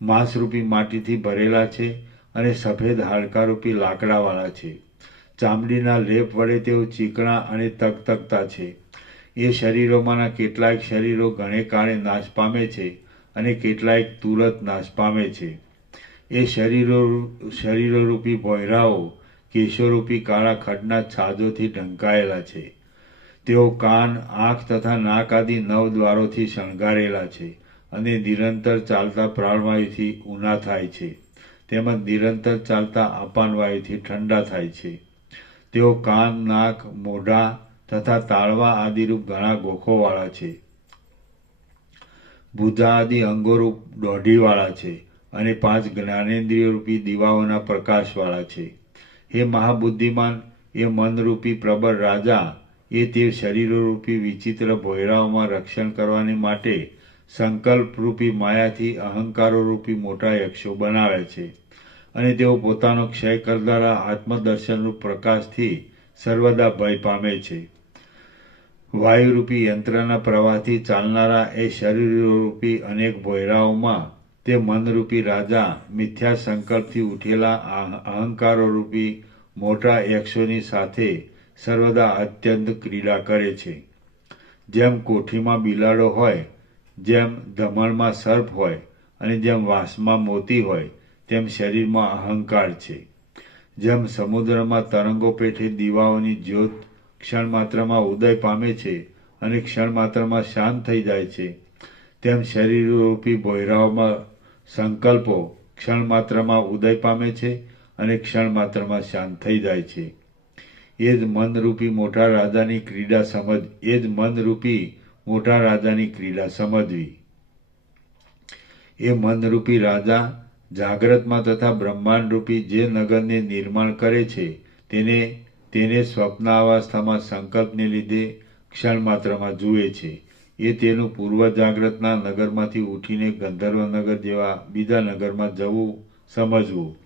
માંસરૂપી માટીથી ભરેલા છે અને સફેદ હાડકારૂપી લાકડાવાળા છે. ચામડીના લેપ વડે તેઓ ચીકણા અને તકતકતા છે. એ શરીરોમાંના કેટલાક શરીરો ઘણે કાળે નાશ પામે છે અને કેટલાક તુરત નાશ પામે છે. એ શરીરોરૂપી ભોયરાઓ કેશોરૂપી કાળા ખડના છાજોથી ઢંકાયેલા છે. તેઓ કાન, આંખ તથા નાક આદિ 9 દ્વારોથી શણગારેલા છે અને નિરંતર ચાલતા પ્રાણવાયુથી ઊના થાય છે તેમજ નિરંતર ચાલતા અપાનવાયુથી ઠંડા થાય છે. તેઓ કાન, નાક, મોઢા તથા તાળવા આદિરૂપ ઘણા ગોખોવાળા છે. ભુજા આદિ અંગોરૂપ દોઢીવાળા છે અને 5 જ્ઞાનેન્દ્રિય રૂપી દીવાઓના પ્રકાશવાળા છે. હે મહાબુદ્ધિમાન, એ મનરૂપી પ્રબળ રાજા એ તે શરીરોરૂપી વિચિત્ર ભોયરાઓમાં રક્ષણ કરવાને માટે સંકલ્પરૂપી માયાથી અહંકારોરૂપી મોટા યક્ષો બનાવ્યા છે અને તેઓ પોતાનો ક્ષય કરનારા આત્મદર્શનરૂપ પ્રકાશથી સર્વદા ભય પામે છે. વાયુરૂપી યંત્રના પ્રવાહથી ચાલનારા એ શરીરોરૂપી અનેક ભોયરાઓમાં તે મનરૂપી રાજા મિથ્યા સંકલ્પથી ઉઠેલા અહંકારોરૂપી મોટા યક્ષોની સાથે સર્વદા અત્યંત ક્રીડા કરે છે. જેમ કોઠીમાં બિલાડો હોય, જેમ ધમણમાં સર્પ હોય અને જેમ વાંસમાં મોતી હોય તેમ શરીરમાં અહંકાર છે. જેમ સમુદ્રમાં તરંગો પેઠે દીવાઓની જ્યોત ક્ષણમાત્રમાં ઉદય પામે છે અને ક્ષણમાત્રમાં શાંત થઈ જાય છે, તેમ શરીરરૂપી ભોયરાઓમાં સંકલ્પો ક્ષણમાત્રમાં ઉદય પામે છે અને ક્ષણમાત્રમાં શાંત થઈ જાય છે. એ જ મનરૂપી મોટા રાજાની ક્રીડા સમજવી. એ મનરૂપી રાજા જાગ્રતમાં તથા બ્રહ્માંડરૂપી જે નગરને નિર્માણ કરે છે તેને સ્વપ્નાવસ્થામાં સંકલ્પને લીધે ક્ષણમાત્રમાં જુએ છે. એ તેનું પૂર્વ જાગ્રતના નગરમાંથી ઉઠીને ગંધર્વનગર જેવા બીજા નગરમાં જવું સમજવું.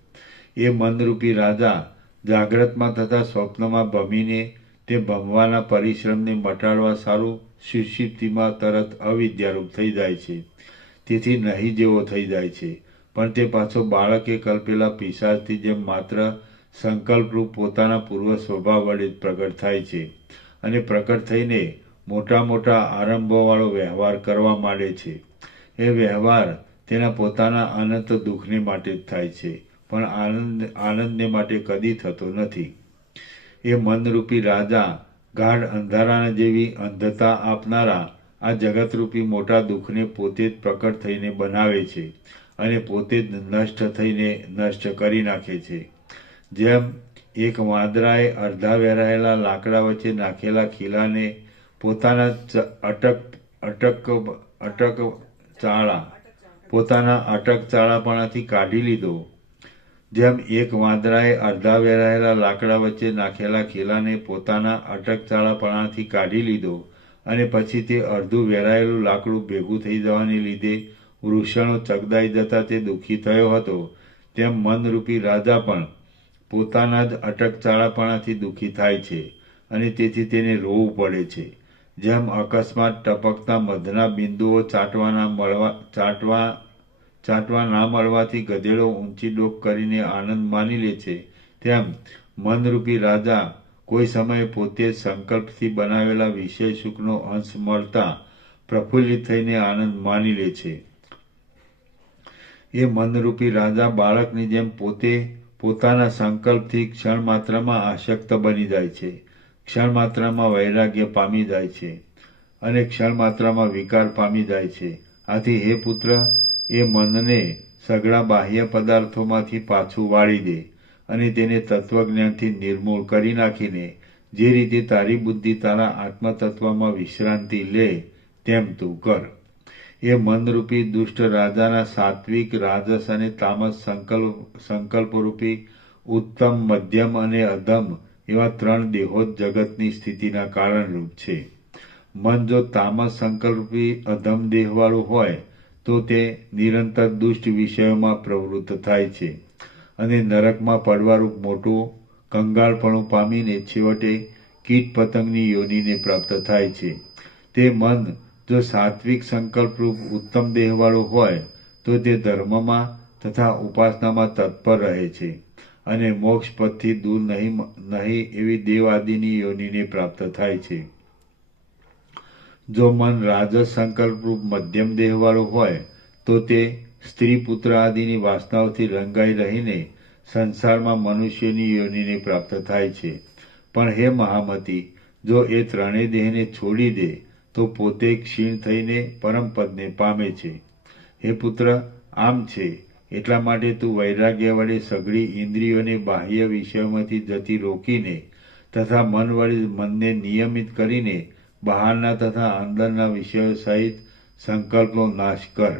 એ મનરૂપી રાજા જાગ્રતમાં તથા સ્વપ્નમાં ભમીને તે ભમવાના પરિશ્રમને મટાડવા સારું સુષુપ્તિમાં તરત અવિદ્યારૂપ થઈ જાય છે. તેથી નહીં જેવો થઈ જાય છે, પણ તે પાછો બાળકે કલ્પેલા પિશાચથી જેમ માત્ર સંકલ્પરૂપ પોતાના પૂર્વ સ્વભાવ વડે જ પ્રગટ થાય છે અને પ્રકટ થઈને મોટા મોટા આરંભોવાળો વ્યવહાર કરવા માંડે છે. એ વ્યવહાર તેના પોતાના અનંત દુઃખને માટે જ થાય છે, પણ આનંદને માટે કદી થતો નથી. એ મનરૂપી રાજા ગાઢ અંધારાના જેવી અંધતા આપનારા આ જગતરૂપી મોટા દુઃખને પોતે જ પ્રકટ થઈને બનાવે છે અને પોતે જ નષ્ટ થઈને નષ્ટ કરી નાખે છે. જેમ એક વાંદરાએ અડધા વેરાયેલા લાકડા વચ્ચે નાખેલા ખીલાને પોતાના અટક ચાળાપણાથી કાઢી લીધો, જેમ એક વાંદરાએ અડધા વેરાયેલા લાકડા વચ્ચે નાખેલા ખીલાને પોતાના અટકચાળાપણાથી કાઢી લીધો અને પછી તે અડધું વેરાયેલું લાકડું ભેગું થઈ જવાને લીધે વૃષણો ચગદાઈ જતા તે દુઃખી થયો હતો, તેમ મનરૂપી રાજા પણ પોતાના જ અટકચાળાપણાથી દુઃખી થાય છે અને તેથી તેને રોવું પડે છે. જેમ અકસ્માત ટપકતા મધના બિંદુઓ ચાટવા ના મળવાથી ગધેડો ઊંચી ડોક કરીને આનંદ માની લે છે, તેમ મનરૂપી રાજા કોઈ સમયે પોતે જ સંકલ્પથી બનાવેલા વિષય સુખનો અંશ મળતા પ્રફુલ્લિત થઈને આનંદ માની લે છે. એ મનરૂપી રાજા બાળકની જેમ પોતે પોતાના સંકલ્પથી ક્ષણ માત્રમાં આસક્ત બની જાય છે, ક્ષણ માત્રમાં વૈરાગ્ય પામી જાય છે અને ક્ષણ માત્રમાં વિકાર પામી જાય છે. આથી હે પુત્ર, એ મનને સઘળા બાહ્ય પદાર્થોમાંથી પાછું વાળી દે અને તેને તત્વજ્ઞાનથી નિર્મૂળ કરી નાખીને જે રીતે તારી બુદ્ધિ તારા આત્મતત્વમાં વિશ્રાંતિ લે તેમ તું કર. એ મનરૂપી દુષ્ટ રાજાના સાત્વિક, રાજસ અને તામસ સંકલ્પરૂપી ઉત્તમ, મધ્યમ અને અધમ એવા 3 દેહો જગતની સ્થિતિના કારણરૂપ છે. મન જો તામસ સંકલ્પરૂપી અધમ દેહવાળું હોય તો તે નિરંતર દુષ્ટ વિષયોમાં પ્રવૃત્ત થાય છે અને નરકમાં પડવારૂપ મોટું કંગાળપણું પામીને છેવટે કીટ પતંગની યોનિને પ્રાપ્ત થાય છે. તે મન જો સાત્વિક સંકલ્પરૂપ ઉત્તમ દેહવાળું હોય તો તે ધર્મમાં તથા ઉપાસનામાં તત્પર રહે છે અને મોક્ષ પથથી દૂર નહીં એવી દેવ આદિની યોનિને પ્રાપ્ત થાય છે. જો મન રાજસ સંકલ્પરૂપ મધ્યમ દેહવાળું હોય તો તે સ્ત્રી પુત્ર આદિની વાસનાઓથી રંગાઈ રહીને સંસારમાં મનુષ્યની યોનિને પ્રાપ્ત થાય છે. પણ હે મહામતી, જો એ 3 દેહને છોડી દે તો પોતે ક્ષીણ થઈને પરમપદને પામે છે. હે પુત્ર, આમ છે એટલા માટે તું વૈરાગ્ય વડે સઘળી ઇન્દ્રિયોને બાહ્ય વિષયોમાંથી જતી રોકીને તથા મન વડે મનને નિયમિત કરીને બહારના તથા અંદરના વિષયો સહિત સંકલ્પનો નાશ કર.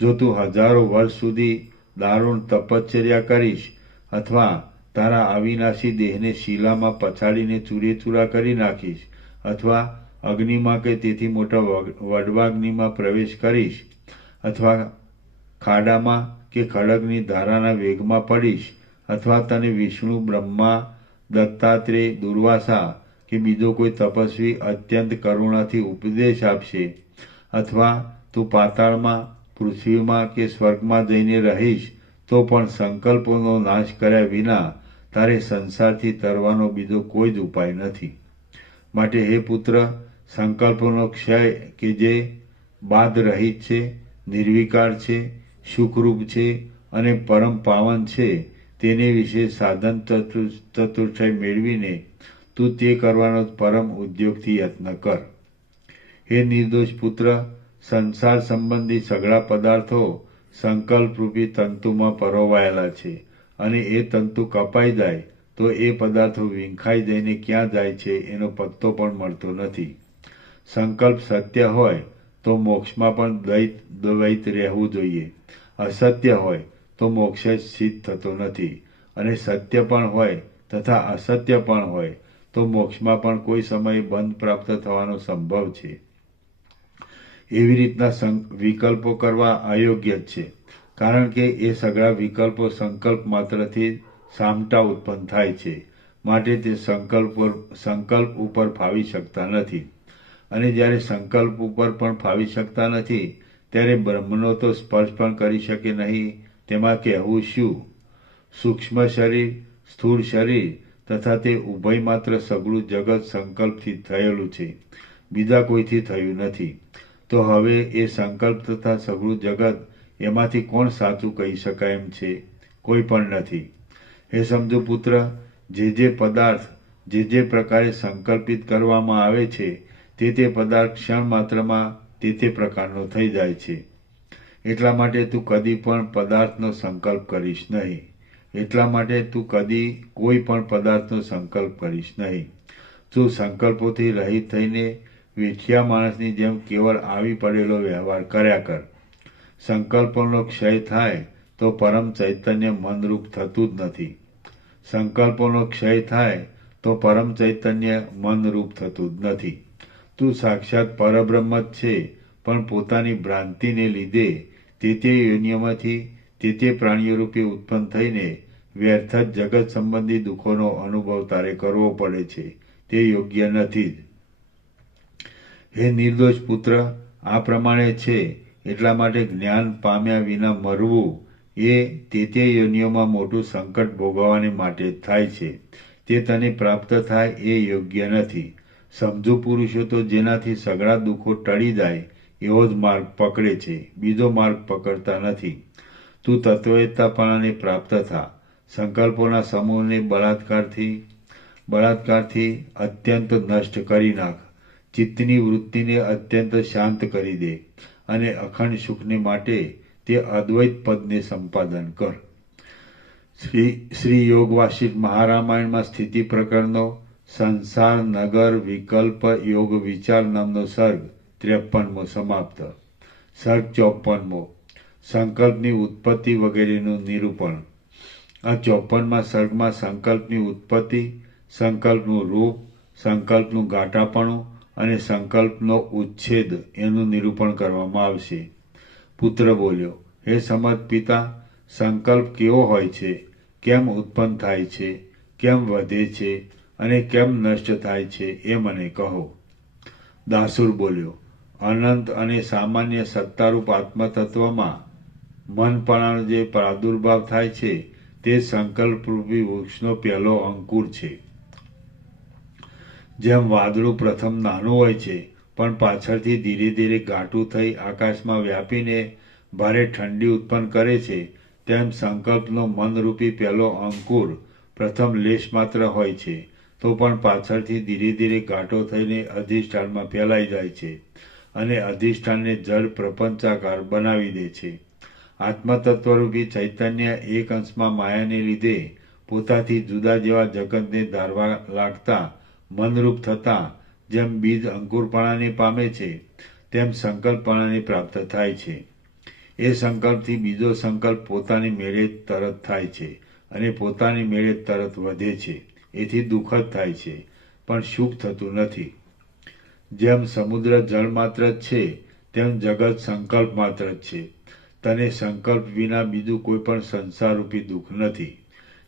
જો તું હજારો વર્ષ સુધી દારૂણ તપશ્ચર્યા કરીશ અથવા તારા અવિનાશી દેહને શિલામાં પછાડીને ચૂરેચૂરા કરી નાખીશ અથવા અગ્નિમાં કે તેથી મોટા વડવાગ્નિમાં પ્રવેશ કરીશ અથવા ખાડામાં કે ખડગની ધારાના વેગમાં પડીશ અથવા તને વિષ્ણુ, બ્રહ્મા, દત્તાત્રેય, દુર્વાસા કે બીજો કોઈ તપસ્વી અત્યંત કરુણાથી ઉપદેશ આપશે અથવા તું પાતાળમાં, પૃથ્વીમાં કે સ્વર્ગમાં જઈને રહીશ તો પણ સંકલ્પોનો નાશ કર્યા વિના તારે સંસારથી તરવાનો બીજો કોઈ જ ઉપાય નથી. માટે હે પુત્ર, સંકલ્પોનો ક્ષય કે જે બાદ રહિત છે, નિર્વિકાર છે, સુખરૂપ છે અને પરમ પાવન છે તેને વિશે સાધન ચતુષ્ટય મેળવીને તું તે કરવાનો પરમ ઉદ્યોગથી યત્ન કર. હે નિર્દોષ પુત્ર, સંસાર સંબંધી સઘળા પદાર્થો સંકલ્પરૂપી તંતુમાં પરોવાયેલા છે અને એ તંતુ કપાઈ જાય તો એ પદાર્થો વિંખાઈ જઈને ક્યાં જાય છે એનો પત્તો પણ મળતો નથી. સંકલ્પ સત્ય હોય તો મોક્ષમાં પણ દ્વૈત રહેવું જોઈએ. અસત્ય હોય તો મોક્ષ જ સિદ્ધ થતો નથી અને સત્ય પણ હોય તથા અસત્ય પણ હોય તો મોક્ષમાં પણ કોઈ સમયે બંધ પ્રાપ્ત થવાનો સંભવ છે. એવી રીતના વિકલ્પો કરવા અયોગ્ય જ છે, કારણ કે એ સઘળા વિકલ્પો સંકલ્પ માત્રથી સામટા ઉત્પન્ન થાય છે, માટે તે સંકલ્પ ઉપર ફાવી શકતા નથી. અને જ્યારે સંકલ્પ ઉપર પણ ફાવી શકતા નથી ત્યારે બ્રહ્મનો તો સ્પર્શ પણ કરી શકે નહીં, તેમાં કહેવું શું? સૂક્ષ્મ શરીર, સ્થૂળ શરીર તથા તે ઉભય માત્ર સઘળું જગત સંકલ્પથી થયેલું છે, બીજા કોઈથી થયું નથી. તો હવે એ સંકલ્પ તથા સઘળું જગત એમાંથી કોણ સાચું કહી શકાય એમ છે? કોઈ પણ નથી. હે સમજુ પુત્ર, જે પદાર્થ જે પ્રકારે સંકલ્પિત કરવામાં આવે છે તે પદાર્થ ક્ષણ માત્રમાં તે પ્રકારનો થઈ જાય છે. એટલા માટે તું કદી પણ પદાર્થનો સંકલ્પ કરીશ નહીં. એટલા માટે તું કદી કોઈ પણ પદાર્થનો સંકલ્પ કરીશ નહીં. તું સંકલ્પોથી રહિત થઈને વેઠિયા માણસની જેમ કેવળ આવી પડેલો વ્યવહાર કર્યા કર. સંકલ્પોનો ક્ષય થાય તો પરમ ચૈતન્ય મનરૂપ થતું જ નથી. સંકલ્પોનો ક્ષય થાય તો પરમ ચૈતન્ય મનરૂપ થતું જ નથી. તું સાક્ષાત પરબ્રહ્મ જ છે, પણ પોતાની ભ્રાંતિને લીધે તે યોનિઓમાંથી તે પ્રાણીઓ રૂપે ઉત્પન્ન થઈને વ્યર્થ જ જગત સંબંધી દુઃખોનો અનુભવ તારે કરવો પડે છે. તે યોગ્ય નથી જ. હે નિર્દોષ પુત્ર, આ પ્રમાણે છે એટલા માટે જ્ઞાન પામ્યા વિના મરવું એ તે યોનિઓમાં મોટું સંકટ ભોગવવાને માટે જ થાય છે. તે તને પ્રાપ્ત થાય એ યોગ્ય નથી. સમજુ પુરુષો તો જેનાથી સઘળા દુઃખો ટળી જાય એવો જ માર્ગ પકડે છે, બીજો માર્ગ પકડતા નથી. તું તત્વવેત્તાપણાને પ્રાપ્ત થા. સંકલ્પોના સમૂહને બળાત્કારથી અત્યંત નષ્ટ કરી નાખ. ચિત્તની વૃત્તિને અત્યંત શાંત કરી દે અને અખંડ સુખને માટે તે અદ્વૈત પદને સંપાદન કર. શ્રી યોગ વાસિષ્ઠ મહારામાયણમાં સ્થિતિ પ્રકરણનો સંસાર નગર વિકલ્પ યોગ વિચાર નામનો સર્ગ 53મો સમાપ્ત. સર્ગ 54મો સંકલ્પની ઉત્પત્તિ વગેરેનું નિરૂપણ. આ 54મા સર્ગમાં સંકલ્પની ઉત્પત્તિ, સંકલ્પનું રૂપ, સંકલ્પનું ગાઢાપણું અને સંકલ્પનો ઉચ્છેદ એનું નિરૂપણ કરવામાં આવશે. પુત્ર બોલ્યો, હે સમર્થ પિતા, સંકલ્પ કેવો હોય છે, કેમ ઉત્પન્ન થાય છે, કેમ વધે છે અને કેમ નષ્ટ થાય છે એ મને કહો. દાસુર બોલ્યો, અનંત અને સામાન્ય સત્તારૂપ આત્મતત્વમાં મનપણાનો જે પ્રાદુર્ભાવ થાય છે તે સંકલ્પરૂપી વૃક્ષનો પહેલો અંકુર છે. જેમ વાદળું પ્રથમ નાનું હોય છે પણ પાછળથી ધીરે ધીરે ઘાટું થઈ આકાશમાં વ્યાપીને ભારે ઠંડી ઉત્પન્ન કરે છે, તેમ સંકલ્પનો મનરૂપી પહેલો અંકુર પ્રથમ લેશ માત્ર હોય છે તો પણ પાછળથી ધીરે ધીરે ઘાટો થઈને અધિષ્ઠાનમાં ફેલાઈ જાય છે અને અધિષ્ઠાનને જળ પ્રપંચાકાર બનાવી દે છે. આત્મતત્વરૂપી ચૈતન્ય એક અંશમાં માયાને લીધે પોતાથી જુદા જેવા જગતને ધારવા લાગતા મનરૂપ થતા જેમ બીજ અંકુરપણાને પામે છે તેમ સંકલ્પપણાને પ્રાપ્ત થાય છે. એ સંકલ્પથી બીજો સંકલ્પ પોતાની મેળે તરત થાય છે અને પોતાની મેળે તરત વધે છે. એથી દુઃખ જ થાય છે પણ સુખ થતું નથી. જેમ સમુદ્ર જળ માત્ર જ છે તેમ જગત સંકલ્પ માત્ર જ છે. તને સંકલ્પ વિના બીજું કોઈ પણ સંસારરૂપી દુઃખ નથી.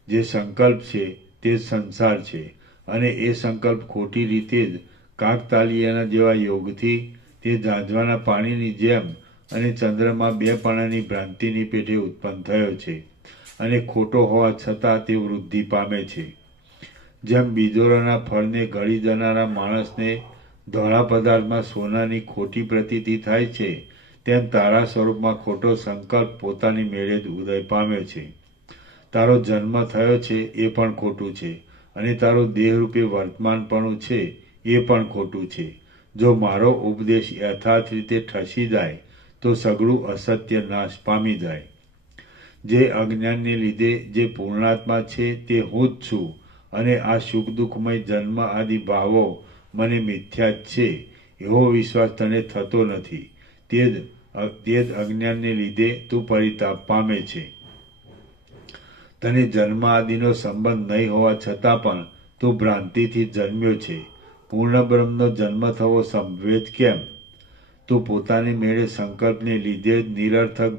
જે સંકલ્પ છે તે જ સંસાર છે અને એ સંકલ્પ ખોટી રીતે જ કાકતાલીયાના જેવા યોગથી તે ઝાંઝવાના પાણીની જેમ અને ચંદ્રમાં બે પાણાની ભ્રાંતિની પેઠે ઉત્પન્ન થયો છે અને ખોટો હોવા છતાં તે વૃદ્ધિ પામે છે. જેમ બીજોરાના ફળને ગળી જનારા માણસને ધોળા પદાર્થમાં સોનાની ખોટી પ્રતીતિ થાય છે, તેમ તારા સ્વરૂપમાં ખોટો સંકલ્પ પોતાની મેળે જ ઉદય પામ્યો છે. તારો જન્મ થયો છે એ પણ ખોટું છે અને તારું દેહરૂપે વર્તમાનપણું છે એ પણ ખોટું છે. જો મારો ઉપદેશ યથાર્થ રીતે ઠસી જાય તો સઘળું અસત્ય નાશ પામી જાય. જે અજ્ઞાનને લીધે જે પૂર્ણાત્મા છે તે હું જ છું અને આ સુખ દુઃખમય જન્મ આદિ ભાવો મને મિથ્યા જ છે એવો વિશ્વાસ તને થતો નથી. તે જ અજ્ઞાનને લીધે તું પરિતાપ પામે છે. તને જન્મ આદિનો સંબંધ નહીં હોવા છતાં પણ તું ભ્રાંતિથી જન્મ્યો છે. પૂર્ણ બ્રહ્મનો જન્મ થવો સંભવે જ કેમ? તું પોતાની મેળે સંકલ્પને લીધે જ નિરર્થક